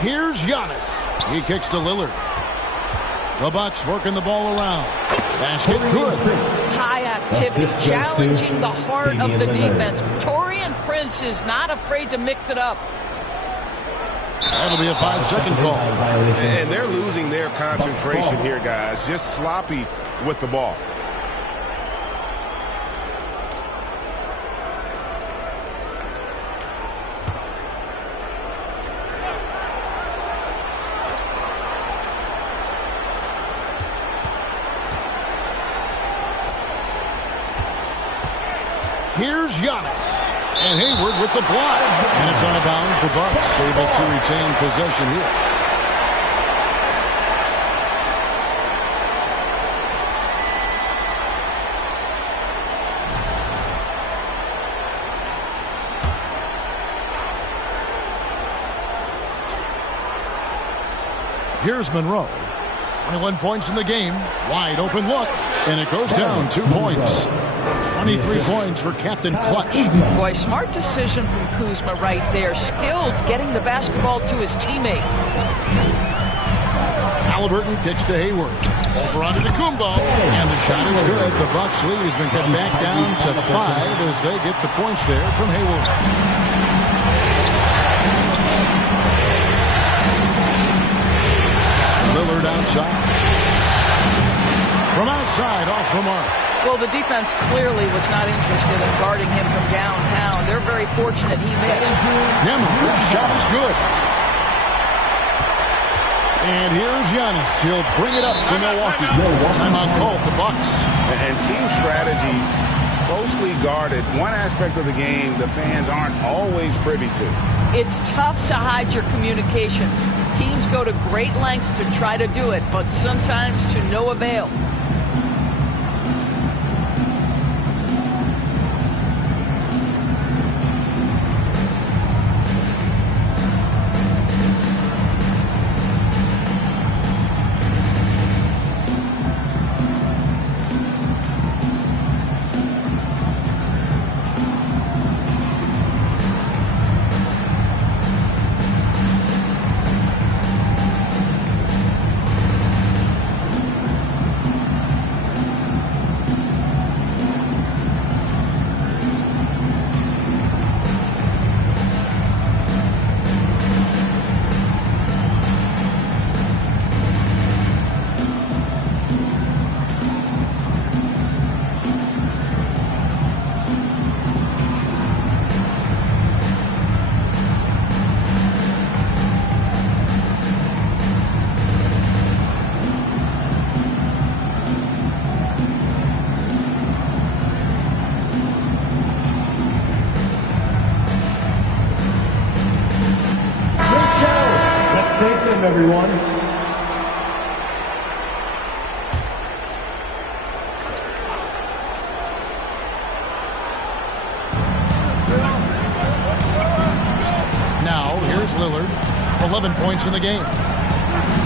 Here's Giannis. He kicks to Lillard. The Bucks working the ball around. Basket good. High activity, challenging the heart of the defense. Taurean Prince is not afraid to mix it up. That'll be a 5-second call. And they're losing their concentration here, guys. Just sloppy with the ball. Here's Giannis. And Hayward with the block. And it's out of bounds. The Bucks able to retain possession here. Here's Monroe. 21 points in the game. Wide open look. And it goes down 2 points. 23 points for Captain Clutch. Boy, smart decision from Kuzma right there. Skilled getting the basketball to his teammate. Halliburton kicks to Hayward. Over onto Kumbo. And the shot is good. The Bucks lead has been cut back down to 5 as they get the points there from Hayward. Lillard outside. From outside, off the mark. Well, the defense clearly was not interested in guarding him from downtown. They're very fortunate he missed. Nembhard's shot is good. And here's Giannis. He'll bring it up to Milwaukee. Timeout called the Bucks. And team strategies closely guarded. One aspect of the game the fans aren't always privy to. It's tough to hide your communications. Teams go to great lengths to try to do it, but sometimes to no avail. him, everyone. Now, here's Lillard. 11 points in the game.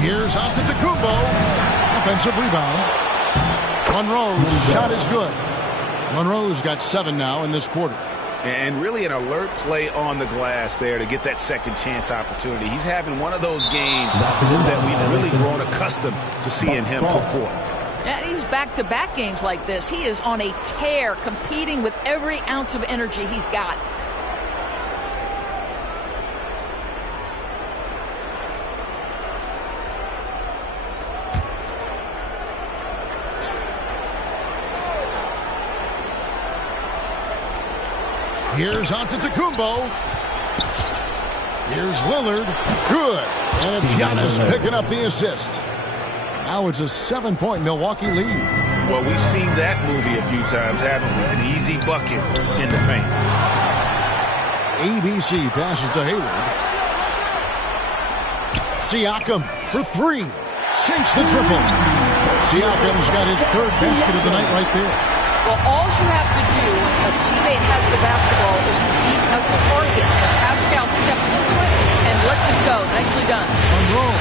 Here's Antetokounmpo. Offensive rebound. Monroe's shot is good. Monroe's got 7 now in this quarter. And really an alert play on the glass there to get that second chance opportunity. He's having one of those games that we've really grown accustomed to seeing him put forth. Yeah, he's back-to-back games like this. He is on a tear, competing with every ounce of energy he's got. Here's Antetokounmpo. Here's Lillard. Good. And it's Giannis picking up the assist. Now it's a 7-point Milwaukee lead. Well, we've seen that movie a few times, haven't we? An easy bucket in the paint. ABC passes to Hayward. Siakam for 3. Sinks the triple. Siakam's got his 3rd basket of the night right there. Well, all you have to do when a teammate has the basketball is beat a target. And Pascal steps into it and lets it go. Nicely done. Monroe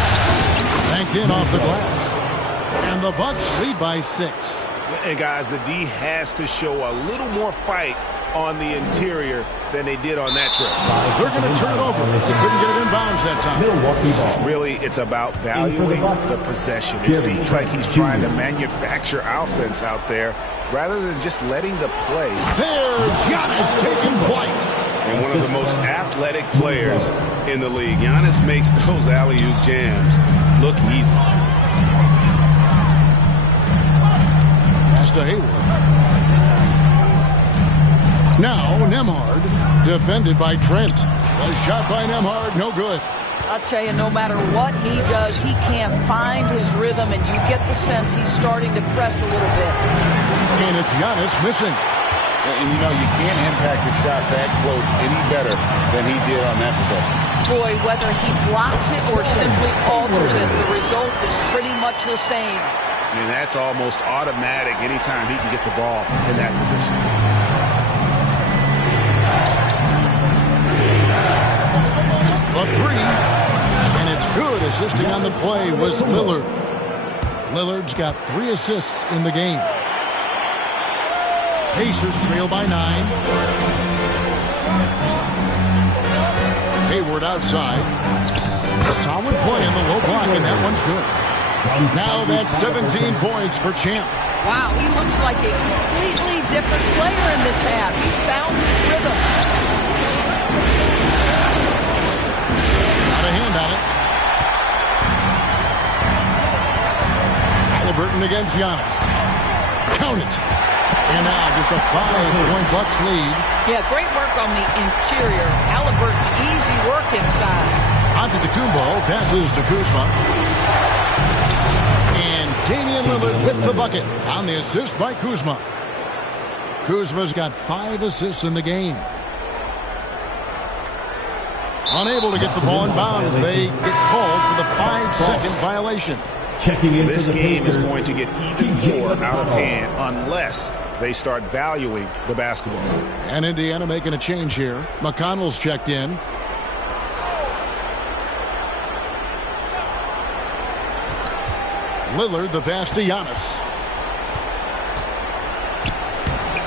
banked in off the glass. And the Bucks lead by 6. And, guys, the D has to show a little more fight on the interior than they did on that trip. They're going to turn it over. They couldn't get it in bounds that time. Really, it's about valuing the possession. It seems like he's trying to manufacture offense out there rather than just letting the play. There's Giannis taking flight. And one of the most athletic players in the league. Giannis makes those alley-oop jams look easy. Pass to Hayward. Now Nembhard, defended by Trent. A shot by Nembhard, no good. I'll tell you, no matter what he does, he can't find his rhythm, and you get the sense he's starting to press a little bit. And it's Giannis missing. And you know, you can't impact a shot that close any better than he did on that possession. Boy, whether he blocks it or simply alters it, the result is pretty much the same. And that's almost automatic anytime he can get the ball in that position. A 3, and it's good. Assisting on the play was Lillard. Lillard's got 3 assists in the game. Pacers trail by 9. Hayward outside. Solid play in the low block, and that one's good. Now that's 17 points for Champ. Wow, he looks like a completely different player in this half. He's found his rhythm. Got a hand on it. Halliburton against Giannis. Count it. And now just a 5-point Bucks lead. Yeah, great work on the interior. Halliburton, easy work inside. Antetokounmpo passes to Kuzma. And Damian Lillard with the bucket on the assist by Kuzma. Kuzma's got 5 assists in the game. Unable to get the ball in bounds. They get called for the 5-second violation. Checking in. This game is going to get even more out of hand unless they start valuing the basketball. And Indiana making a change here. McConnell's checked in. Lillard, the pass to Giannis.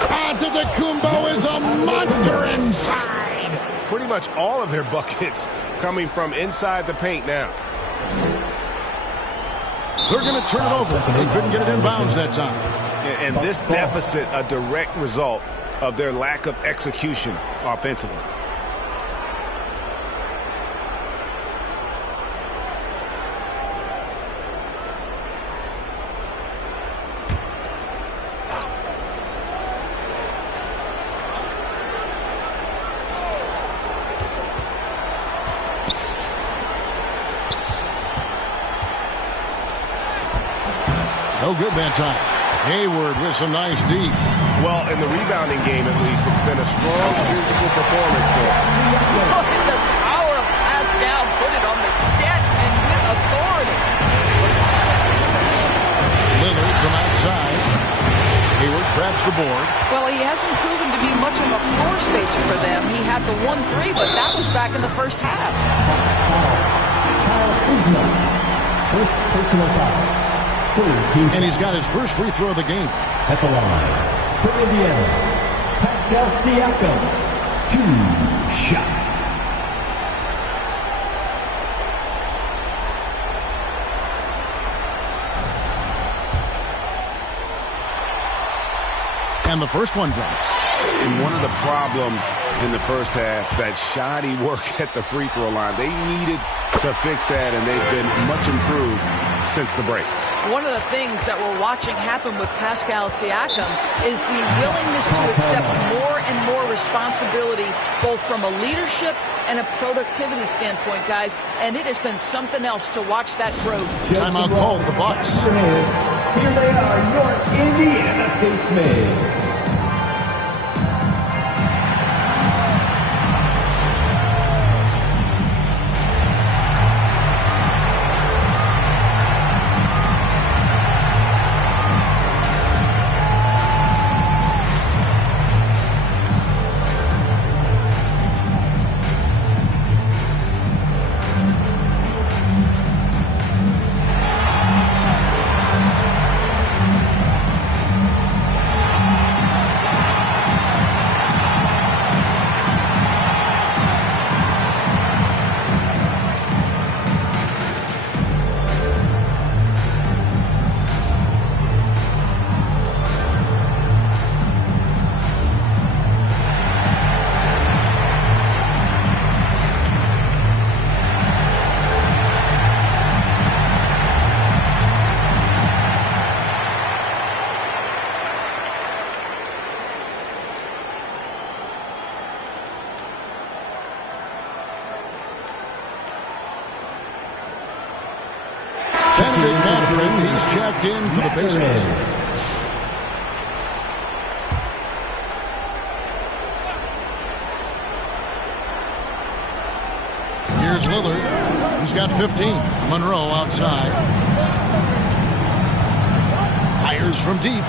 Antetokounmpo is a monster inside. Pretty much all of their buckets coming from inside the paint now. They're going to turn it over. They couldn't get it in bounds that time. And this deficit, a direct result of their lack of execution offensively. No good that time. Hayward with some nice D. Well, in the rebounding game, at least, it's been a strong physical performance for him. Look at the power of Pascal. Put it on the deck and with grabs the board. Well, he hasn't proven to be much of a floor spacer for them. He had the 1-3, but that was back in the first half. First personal foul. And he's got his first free throw of the game. At the line, from Indiana, Pascal Siakam, 2 shots. And the first one drops. And one of the problems in the first half, that shoddy work at the free throw line. They needed to fix that, and they've been much improved since the break. One of the things that we're watching happen with Pascal Siakam is the willingness to accept more and more responsibility, both from a leadership and a productivity standpoint, guys. And it has been something else to watch that growth. Timeout called, the Bucks. Here they are, your Indiana Pacers. Candidate Mathurin, he's checked in for the Pacers. Here's Lillard. He's got 15. Monroe outside. Fires from deep.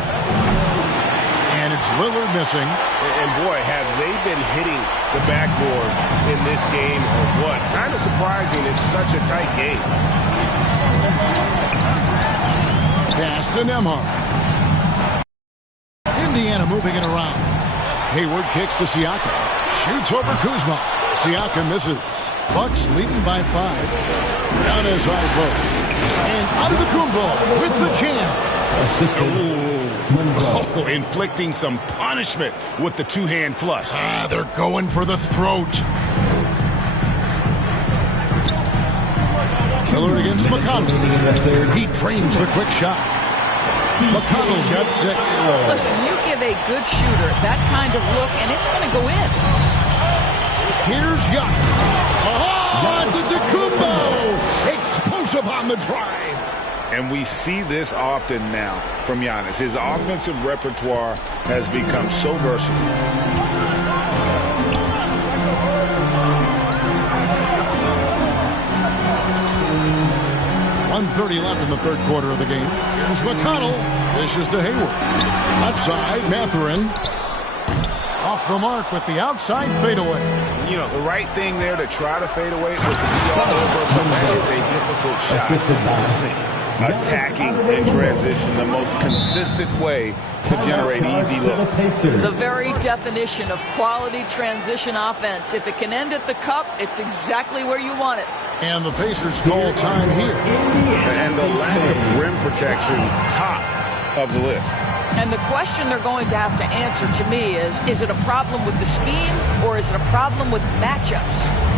And it's Lillard missing. And boy, have they been hitting the backboard in this game or what? Kind of surprising it's such a tight game. Pass to Nembhard. Indiana moving it around. Hayward kicks to Siakam. Shoots over Kuzma. Siakam misses. Bucks leading by 5. Down his high post. And Antetokounmpo with the jam. Oh, inflicting some punishment with the two-hand flush. They're going for the throat. Lillard against McConnell. He drains the quick shot. McConnell's got 6. Listen, you give a good shooter that kind of look, and it's going to go in. Here's Giannis. Antetokounmpo! Explosive on the drive. And we see this often now from Giannis. His offensive repertoire has become so versatile. 1:30 left in the third quarter of the game. Here's McConnell. Dishes to Hayward. Left side, Mathurin. Off the mark with the outside fadeaway. You know, the right thing there to try to fade away with the D all over, but that is a difficult shot to see. Attacking in transition, the most consistent way to generate easy looks. The very definition of quality transition offense. If it can end at the cup, it's exactly where you want it. And the Pacers call time here. And the lack of rim protection, top of the list. And the question they're going to have to answer to me is it a problem with the scheme or is it a problem with matchups?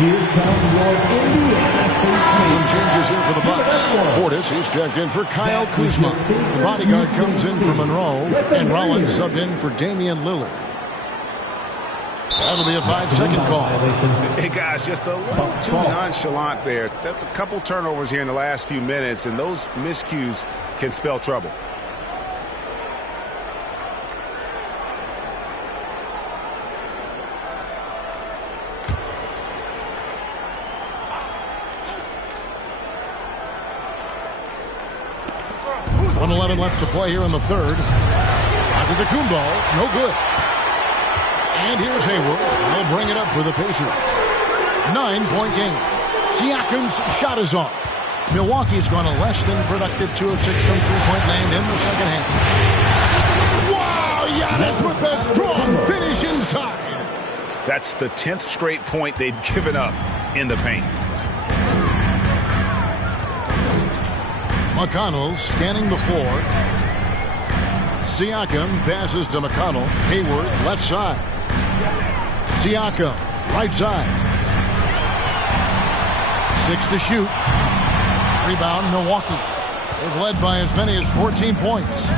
Here comes your Indiana face Some changes here for the Bucks. Portis, he's checked in for Kyle Kuzma. The bodyguard comes in for Monroe, and Rollins subbed in for Damian Lillard. That'll be a 5-second call. Hey, guys, just a little too nonchalant there. That's a couple turnovers here in the last few minutes, and those miscues can spell trouble. .11 left to play here in the third. Antetokounmpo, no good. And here's Hayward. He'll bring it up for the Pacers. 9-point game. Siakam's shot is off. Milwaukee's gone a less than productive 2 of 6 from three-point land in the second half. Wow, Giannis with a strong finish inside. That's the 10th straight point they've given up in the paint. McConnell scanning the floor. Siakam passes to McConnell. Hayward, left side. Siakam, right side. 6 to shoot. Rebound, Milwaukee. They've led by as many as 14 points.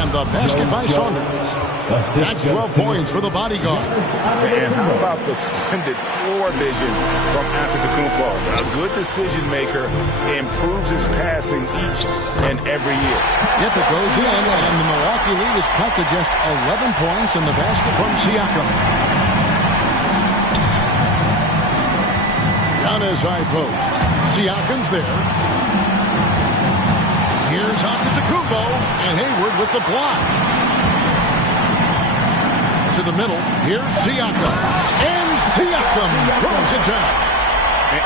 And the basket by Saunders. That's 12 points for the bodyguard. And how about the splendid floor vision from Antetokounmpo? A good decision maker, improves his passing each and every year. Yep, it goes in, and the Milwaukee lead is cut to just 11 points in the basket from Siakam. Giannis high post. Siakam's there. Here's Antetokounmpo, and Hayward with the block. To the middle. Here's Siakam. And Siakam throws it down.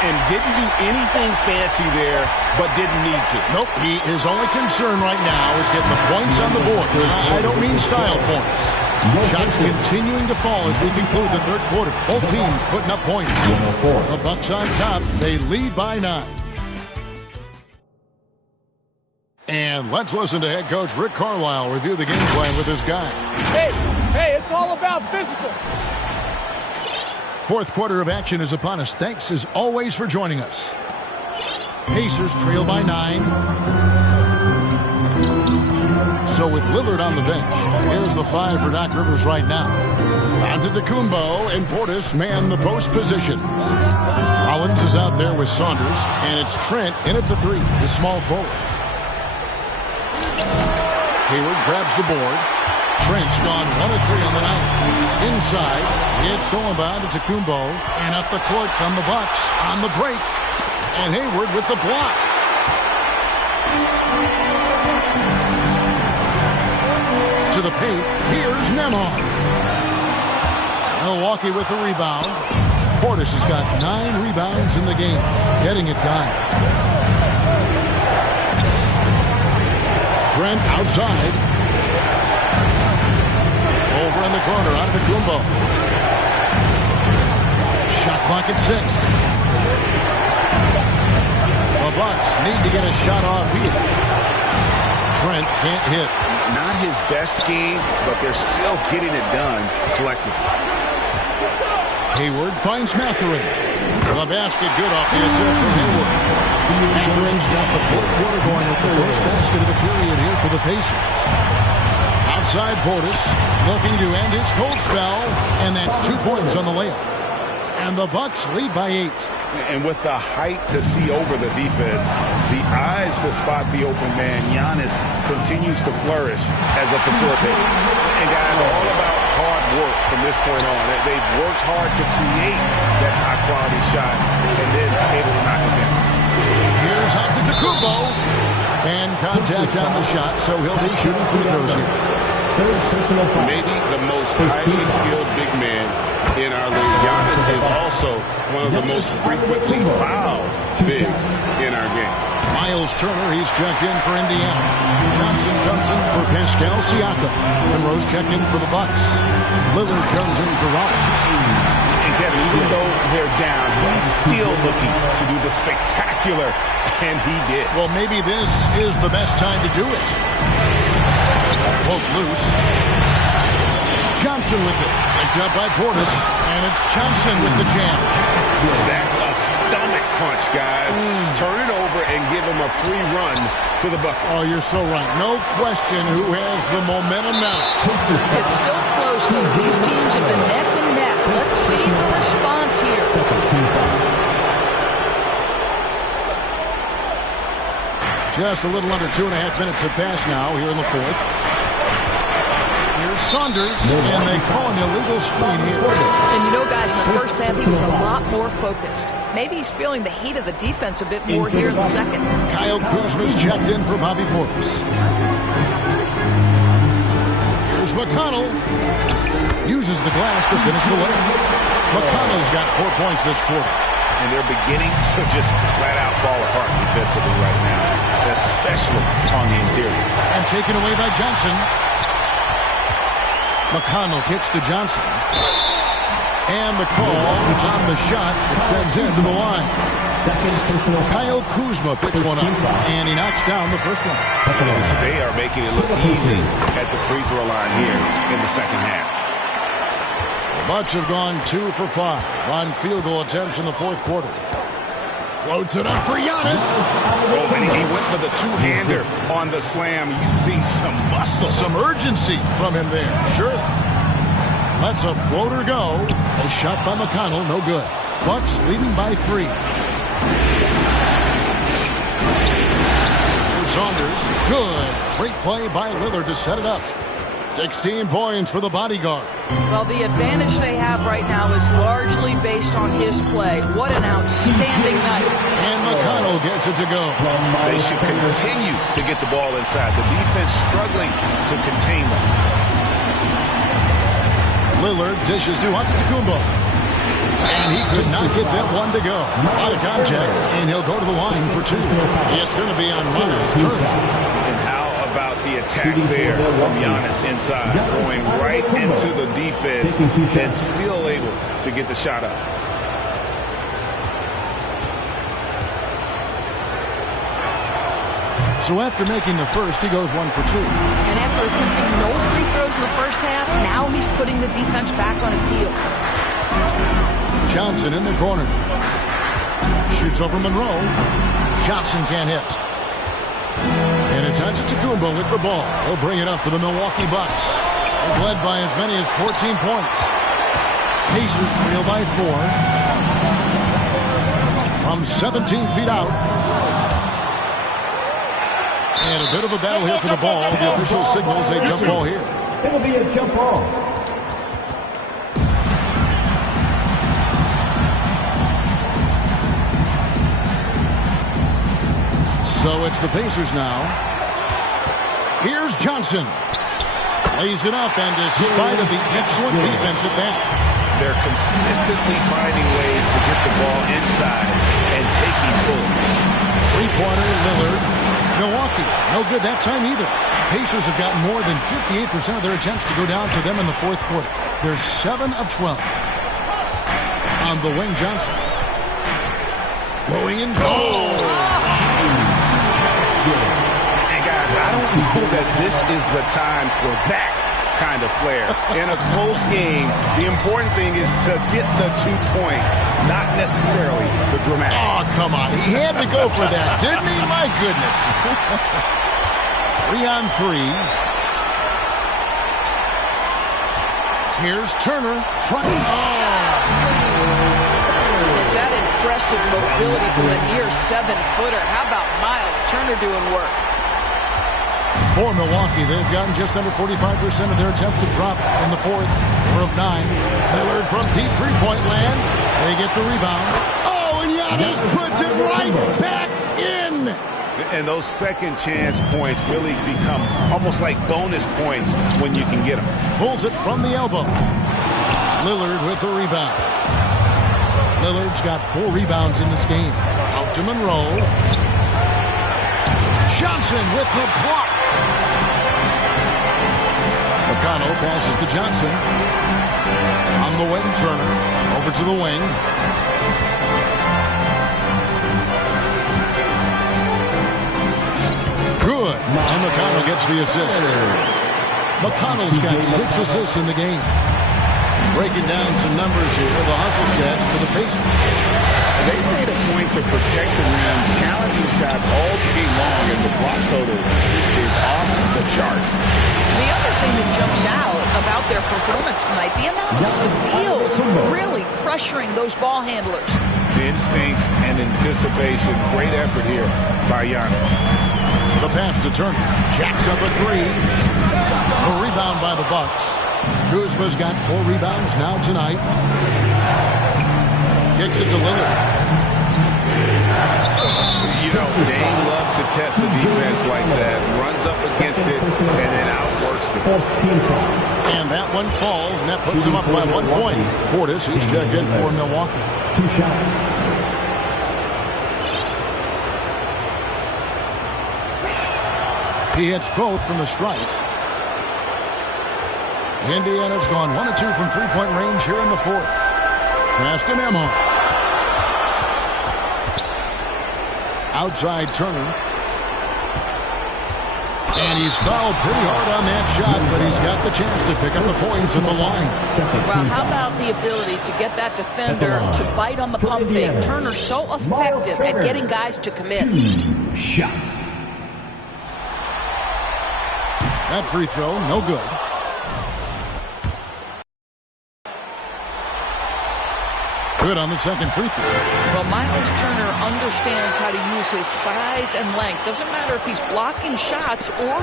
And didn't do anything fancy there, but didn't need to. Nope. His only concern right now is getting the points on the board. I don't mean style points. Shots continuing to fall as we conclude the third quarter. Both teams putting up points. The Bucks on top. They lead by 9. And let's listen to head coach Rick Carlisle review the game plan with his guy. Hey, it's all about physical. Fourth quarter of action is upon us. Thanks as always for joining us. Pacers trail by 9. So with Lillard on the bench, here's the 5 for Doc Rivers right now. Antetokounmpo and Portis man the post positions. Rollins is out there with Saunders, and it's Trent in at the 3, the small forward. Hayward grabs the board. Trent's gone 1 of 3 on the night. Inside, it's Solomon to Kumbo, and up the court come the Bucks on the break. And Hayward with the block. To the paint, here's Nemhard. Milwaukee with the rebound. Portis has got 9 rebounds in the game, getting it done. Trent outside. Over in the corner, out of the Kumbo. Shot clock at 6. The Bucks need to get a shot off here. Trent can't hit. Not his best game, but they're still getting it done collectively. Hayward finds Mathurin. The basket good off the assist from Hayward. Mathurin's got the fourth quarter going with the first basket of the period here for the Pacers. Outside Portis, looking to end his cold spell, and that's 2 points on the layup. And the Bucks lead by 8. And with the height to see over the defense, the eyes to spot the open man, Giannis continues to flourish as a facilitator. And guys, all about hard work from this point on. They've worked hard to create that high-quality shot and then able to knock it down. Here's Antetokounmpo. And contact on the shot, so he'll be shooting free throws here. Maybe the most highly skilled big man in our league. Giannis is also one of the most frequently fouled bigs in our game. Miles Turner, he's checked in for Indiana. Johnson comes in for Pascal Siakam. Monroe's checked in for the Bucks. Lillard comes in for Rollins. And Kevin, even though they're down, he's still looking to do the spectacular, and he did. Well, maybe this is the best time to do it. Poke loose. Johnson with it. Picked up by Portis. And it's Johnson with the jam. That's a stomach punch, guys. Turn it over and give him a free run to the bucket. Oh, you're so right. No question who has the momentum now. It's still close, though. These teams have been neck and neck. Let's see the response here. Just a little under 2.5 minutes have passed now here in the fourth. Here's Saunders, and they call an illegal screen here. And you know, guys, in the first half, he was a lot more focused. Maybe he's feeling the heat of the defense a bit more here in the second. Kyle Kuzma's checked in for Bobby Portis. Here's McConnell. Uses the glass to finish the layup. McConnell's got 4 points this quarter. And they're beginning to just flat out fall apart defensively right now, especially on the interior. And taken away by Johnson. McConnell kicks to Johnson. And the call on the shot that sends him to the line. Kyle Kuzma picks one up, and he knocks down the first one. They are making it look easy at the free throw line here in the second half. The Bucks have gone 2 for 5 on field goal attempts in the fourth quarter. Floats it up for Giannis. Oh, and he went for the two-hander on the slam, using some muscle. Some urgency from him there. Sure. Lets a floater go. A shot by McConnell, no good. Bucks leading by 3. Here's Saunders. Good. Great play by Lillard to set it up. 16 points for the bodyguard. Well, the advantage they have right now is largely based on his play. What an outstanding night. And McConnell gets it to go. They should continue to get the ball inside. The defense struggling to contain them. Lillard dishes to Antetokounmpo. And he could not get that one to go. Out of contact, and he'll go to the line for 2. It's going to be on Myers' turn. And how about the attack there from Giannis inside, going right into the defense and still able to get the shot up. So after making the first, he goes 1 for 2. And after attempting no free throws in the first half, now he's putting the defense back on its heels. Johnson in the corner. Shoots over Monroe. Johnson can't hit. And it's Antetokounmpo with the ball. He'll bring it up for the Milwaukee Bucks. They've led by as many as 14 points. Pacers trail by 4. From 17 feet out. And a bit of a battle here for the ball. The official signals a jump ball here. It'll be a jump ball. So it's the Pacers now. Here's Johnson. Lays it up, and despite of the excellent defense at that, they're consistently finding ways to get the ball inside and taking full. Three-pointer, Lillard. Milwaukee, no good that time either. Pacers have gotten more than 58% of their attempts to go down for them in the fourth quarter. They're 7 of 12. On the wing, Johnson. Going in. And guys, I don't know that this is the time for that kind of flair. In a close game, the important thing is to get the 2 points, not necessarily the dramatics. Oh, come on. He had to go for that, didn't he? My goodness. 3 on 3. Here's Turner. Is that impressive mobility from a near 7-footer? How about Miles Turner doing work? For Milwaukee, they've gotten just under 45% of their attempts to drop in the fourth. 4 of 9. Lillard from deep three-point land. They get the rebound. Oh, and Giannis puts it right back in. And those second chance points really become almost like bonus points when you can get them. Pulls it from the elbow. Lillard with the rebound. Lillard's got 4 rebounds in this game. Out to Monroe. Johnson with the block. McConnell passes to Johnson. On the wing, Turner. Over to the wing. Good. And McConnell gets the assist. McConnell's got 6 assists in the game. Breaking down some numbers here, the hustle stats for the Pacers. They made a point to protect the rim, challenging shots all game long, and the block total is off the chart. The other thing that jumps out about their performance tonight, the amount of steals, really pressuring those ball handlers. Instincts and anticipation. Great effort here by Giannis. The pass to Turner. Jacks up a 3. A rebound by the Bucks. Kuzma's got 4 rebounds now tonight. Kicks it to Lillard. You know, Dame loves to test the defense like that. Runs up against it and then outworks them. And that one falls, and that puts him up by 1 point. Portis, he's checked in for Milwaukee. 2 shots. He hits both from the stripe. Indiana's gone 1 of 2 from 3-point range here in the 4th. Pass to Nemo. Outside Turner. And he's fouled pretty hard on that shot, but he's got the chance to pick up the points at the line. Well, how about the ability to get that defender to bite on the pump fake? Turner's so effective at getting guys to commit. 2 shots. That free throw, no good. Good on the second free throw. Well, Miles Turner understands how to use his size and length. Doesn't matter if he's blocking shots or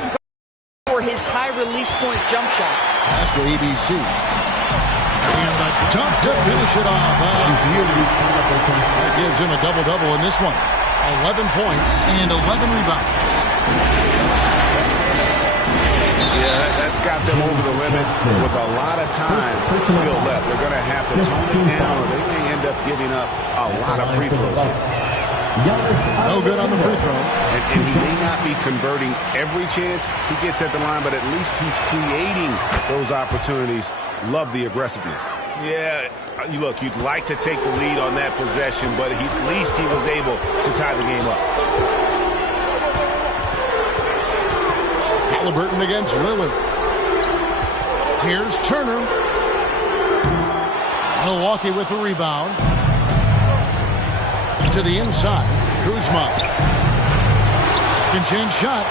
for his high release point jump shot. Pass to ABC. And the dunk to finish it off. That gives him a double-double in this one. 11 points and 11 rebounds. Yeah, that's got them over the limit with a lot of time still left. They're going to have to tone it down, or they may end up giving up a lot of free throws. No good on the free throw. And he may not be converting every chance he gets at the line, but at least he's creating those opportunities. Love the aggressiveness. Yeah, look, you'd like to take the lead on that possession, but at least he was able to tie the game up. Halliburton against Lillard. Here's Turner. Milwaukee with the rebound. To the inside. Kuzma. Second chance shot.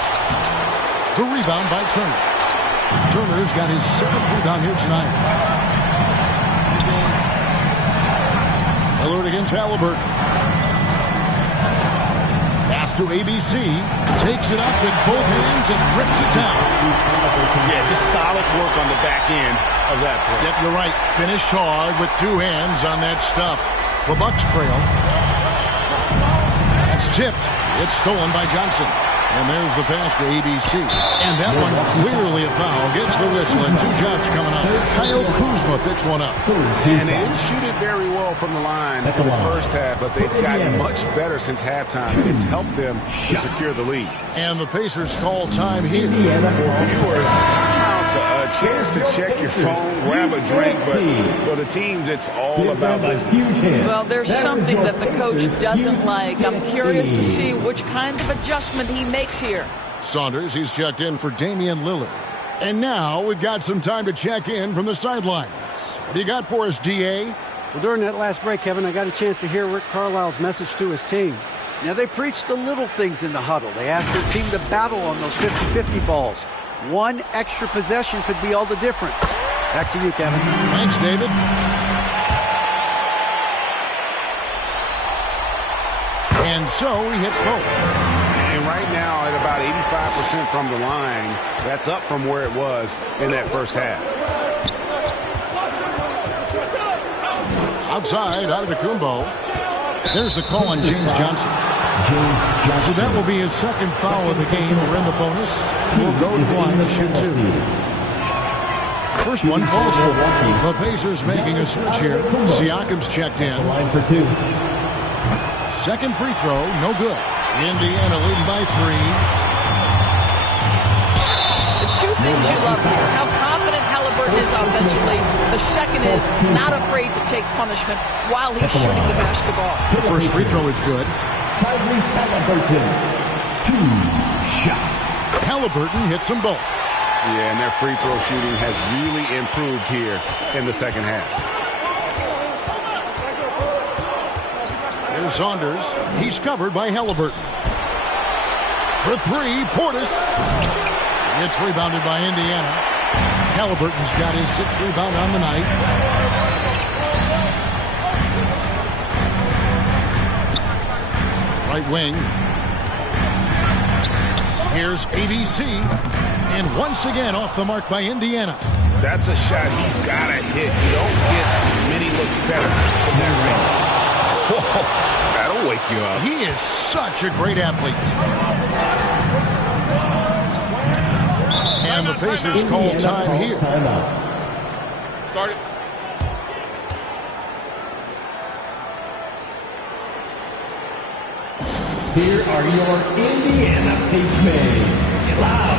The rebound by Turner. Turner's got his 7th rebound here tonight. Lillard against Halliburton. Pass to ABC. Takes it up with both hands and rips it down. Yeah, just solid work on the back end of that play. Yep, you're right. Finish hard with 2 hands on that stuff. The Bucks trail. That's tipped. It's stolen by Johnson. And there's the pass to ABC. And that one clearly a foul. Gets the whistle and 2 shots coming up. Kyle Kuzma picks one up. And they didn't shoot it very well from the line in the first half, but they've gotten much better since halftime. It's helped them to secure the lead. And the Pacers call time here. For viewers, timeout's a chance to check your phone, grab a drink, but for the teams, it's all about business. Well, there's something that the coach doesn't like. I'm curious to see which kind of adjustment he makes here. Saunders, he's checked in for Damian Lillard. And now we've got some time to check in from the sidelines. What do you got for us, DA? Well, during that last break, Kevin, I got a chance to hear Rick Carlisle's message to his team. Now, they preached the little things in the huddle. They asked their team to battle on those 50-50 balls. 1 extra possession could be all the difference. Back to you, Kevin. Thanks, David. And so he hits both. And right now, at about 85% from the line, that's up from where it was in that first half. Outside, Antetokounmpo. There's the call on James Johnson. So that will be his 2nd foul of the game. We're in the bonus. We'll go to the line to shoot 2. First one falls for the Pacers making a switch here. Siakam's checked in. Line for 2. Second free throw, no good. Indiana leading by 3. The 2 things you love here, how confident Halliburton is offensively. The second is not afraid to take punishment while he's shooting the basketball. The first free throw is good. Tyrese Halliburton. 2 shots. Halliburton hits them both. Yeah, and their free throw shooting has really improved here in the second half. Here's Saunders. He's covered by Halliburton. For three, Portis. It's rebounded by Indiana. Halliburton's got his 6th rebound on the night. Right wing. Here's ABC. And once again off the mark by Indiana. That's a shot he's got to hit. You don't get many looks better from that ring. Whoa, that'll wake you up. He is such a great athlete. And the Pacers call time here. Start it. Here are your Indiana Pacers. Get loud.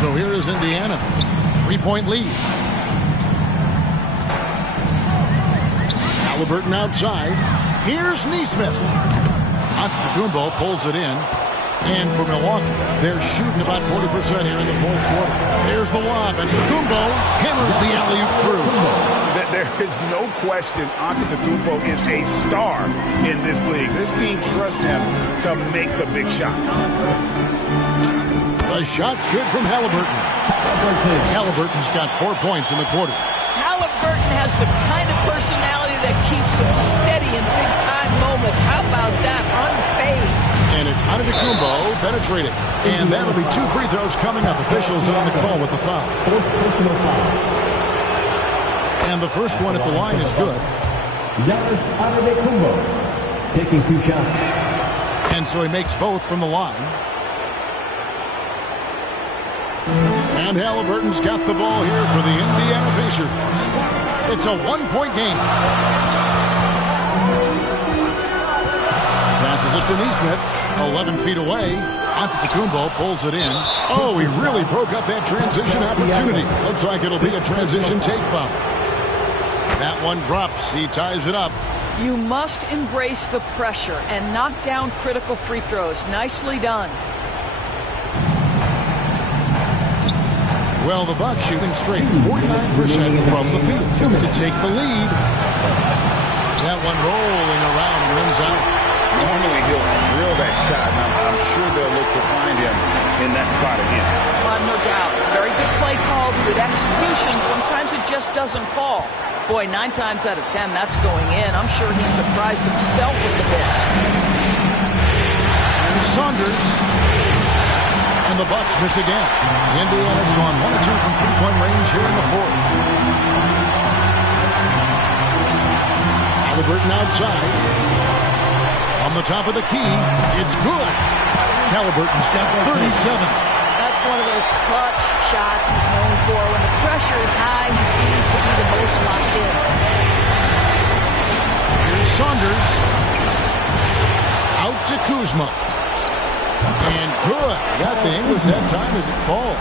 So here is Indiana. 3-point lead. Halliburton outside. Here's Neesmith. Antetokounmpo pulls it in. And for Milwaukee, they're shooting about 40% here in the 4th quarter. There's the lob, and Antetokounmpo hammers the alley-oop through. There is no question Antetokounmpo is a star in this league. This team trusts him to make the big shot. The shot's good from Halliburton. Halliburton's got 4 points in the quarter. Halliburton has the kind of personality that keeps him steady in big-time moments. How about that? Unfazed. And it's Antetokounmpo penetrating. And that'll be 2 free throws coming up. Officials on the call with the foul. 4th personal foul. And the first one at the line is good. Giannis Antetokounmpo taking 2 shots. And so he makes both from the line. And Halliburton's got the ball here for the Indiana Pacers. It's a 1-point game. Passes it to Neesmith. 11 feet away. Antetokounmpo pulls it in. Oh, he really broke up that transition opportunity. Looks like it'll be a transition take foul. That one drops. He ties it up. You must embrace the pressure and knock down critical free throws. Nicely done. Well, the Bucks shooting straight 49% from the field to take the lead. That one rolling around and runs out. Normally he'll drill that shot, and I'm sure they'll look to find him in that spot again. No doubt. Very good play called with execution. Sometimes it just doesn't fall. Boy, 9 times out of 10, that's going in. I'm sure he surprised himself with the miss. And Saunders. And the Bucks miss again. Indiana's gone 1 of 2 from 3-point range here in the 4th. Halliburton outside. On the top of the key, it's good. Halliburton's got 37. That's one of those clutch shots he's known for. When the pressure is high, he seems to be the most locked in. Here's Saunders. Out to Kuzma. And good. Got the English that time as it falls.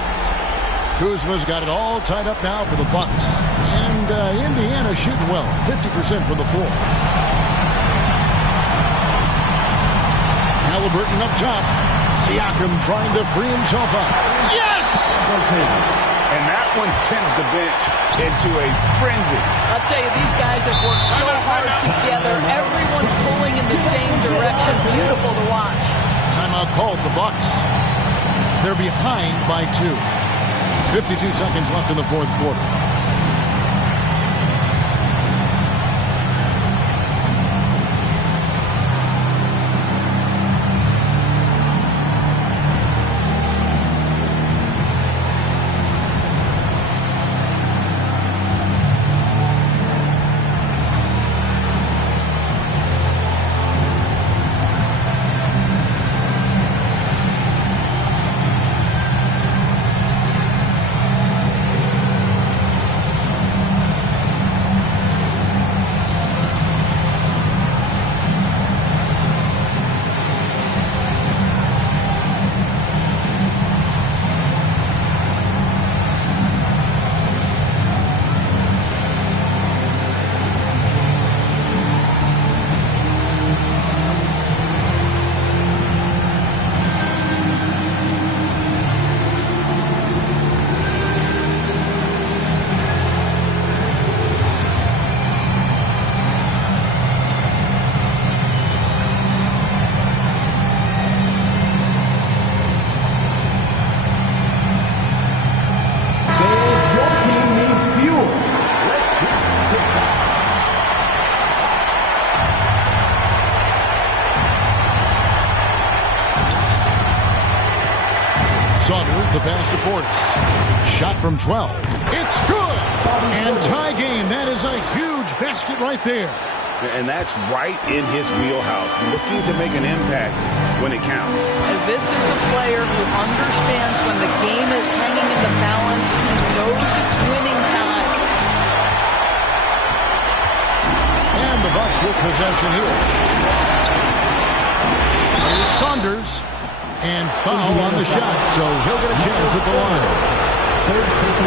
Kuzma's got it all tied up now for the Bucks. And Indiana shooting well. 50% from the floor. Halliburton up top. Siakam trying to free himself up. Yes! And that one sends the bench into a frenzy. I'll tell you, these guys have worked so hard together. Everyone pulling in the same direction. Beautiful to watch. Timeout called. The Bucks. They're behind by 2. 52 seconds left in the 4th quarter. fourths. Shot from 12. It's good. And tie game. That is a huge basket right there. And that's right in his wheelhouse, looking to make an impact when it counts. And this is a player who understands when the game is hanging in the balance. He knows it's winning time. And the Bucks with possession here. Here's Saunders. And foul on the shot, so he'll get a chance at the line.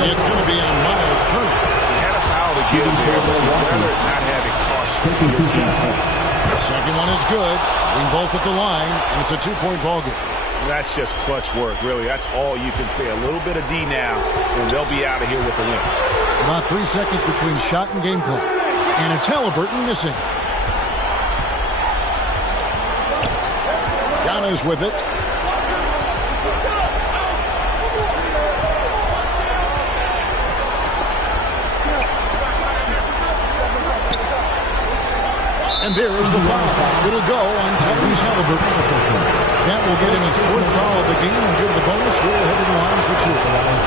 It's going to be on Miles Turner. He had a foul to give there, but you'd rather not have it cost your team points. The second one is good. Being both at the line, and it's a 2-point ball game. That's just clutch work, really. That's all you can say. A little bit of D now, and they'll be out of here with the win. About 3 seconds between shot and game clock. And it's Halliburton missing. Giannis with it. And there is the foul. It'll go on Tyrese Halliburton. That will get him his fourth foul of the game and give the bonus. We'll head to the line for 2.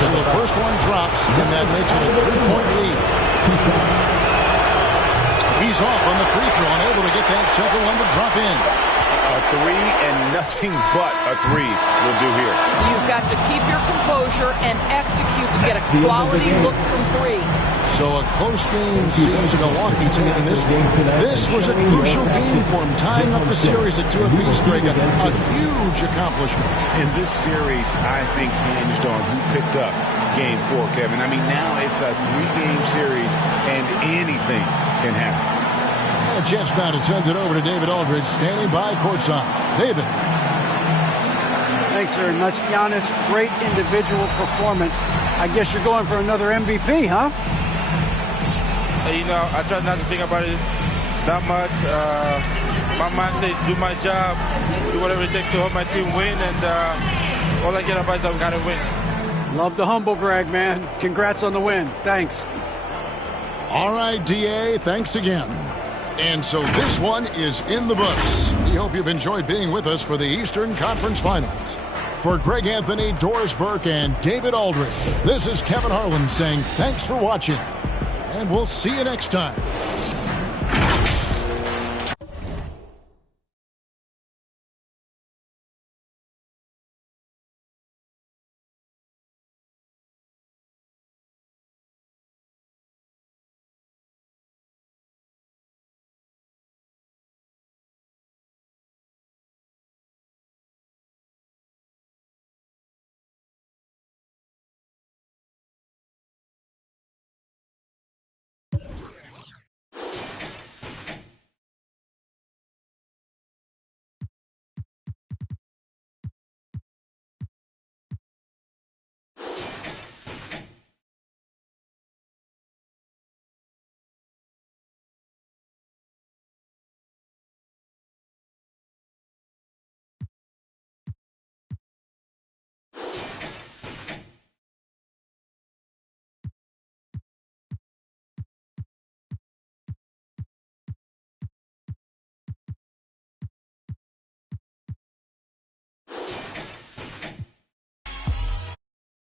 So the first one drops, and that makes it a 3-point lead. He's off on the free throw and able to get that second one to drop in. A 3 and nothing but a 3 will do here. You've got to keep your composure and execute to get a quality look from 3. So a close game sees Milwaukee taking this one. This was a crucial game for him, tying up the series at 2 apiece, Greg. A huge accomplishment. And this series, I think, hinged on who picked up Game 4, Kevin. I mean, now it's a 3-game series, and anything can happen. And Jets now to send it over to David Aldridge, standing by courtside. David. Thanks very much, Giannis. Great individual performance. I guess you're going for another MVP, huh? You know, I try not to think about it that much. My mind says do my job, do whatever it takes to help my team win, and all I care about is that we got to win. Love the humble brag, man. Congrats on the win. Thanks. All right, DA, thanks again. And so this one is in the books. We hope you've enjoyed being with us for the Eastern Conference Finals. For Greg Anthony, Doris Burke, and David Aldridge, this is Kevin Harlan saying thanks for watching. And we'll see you next time.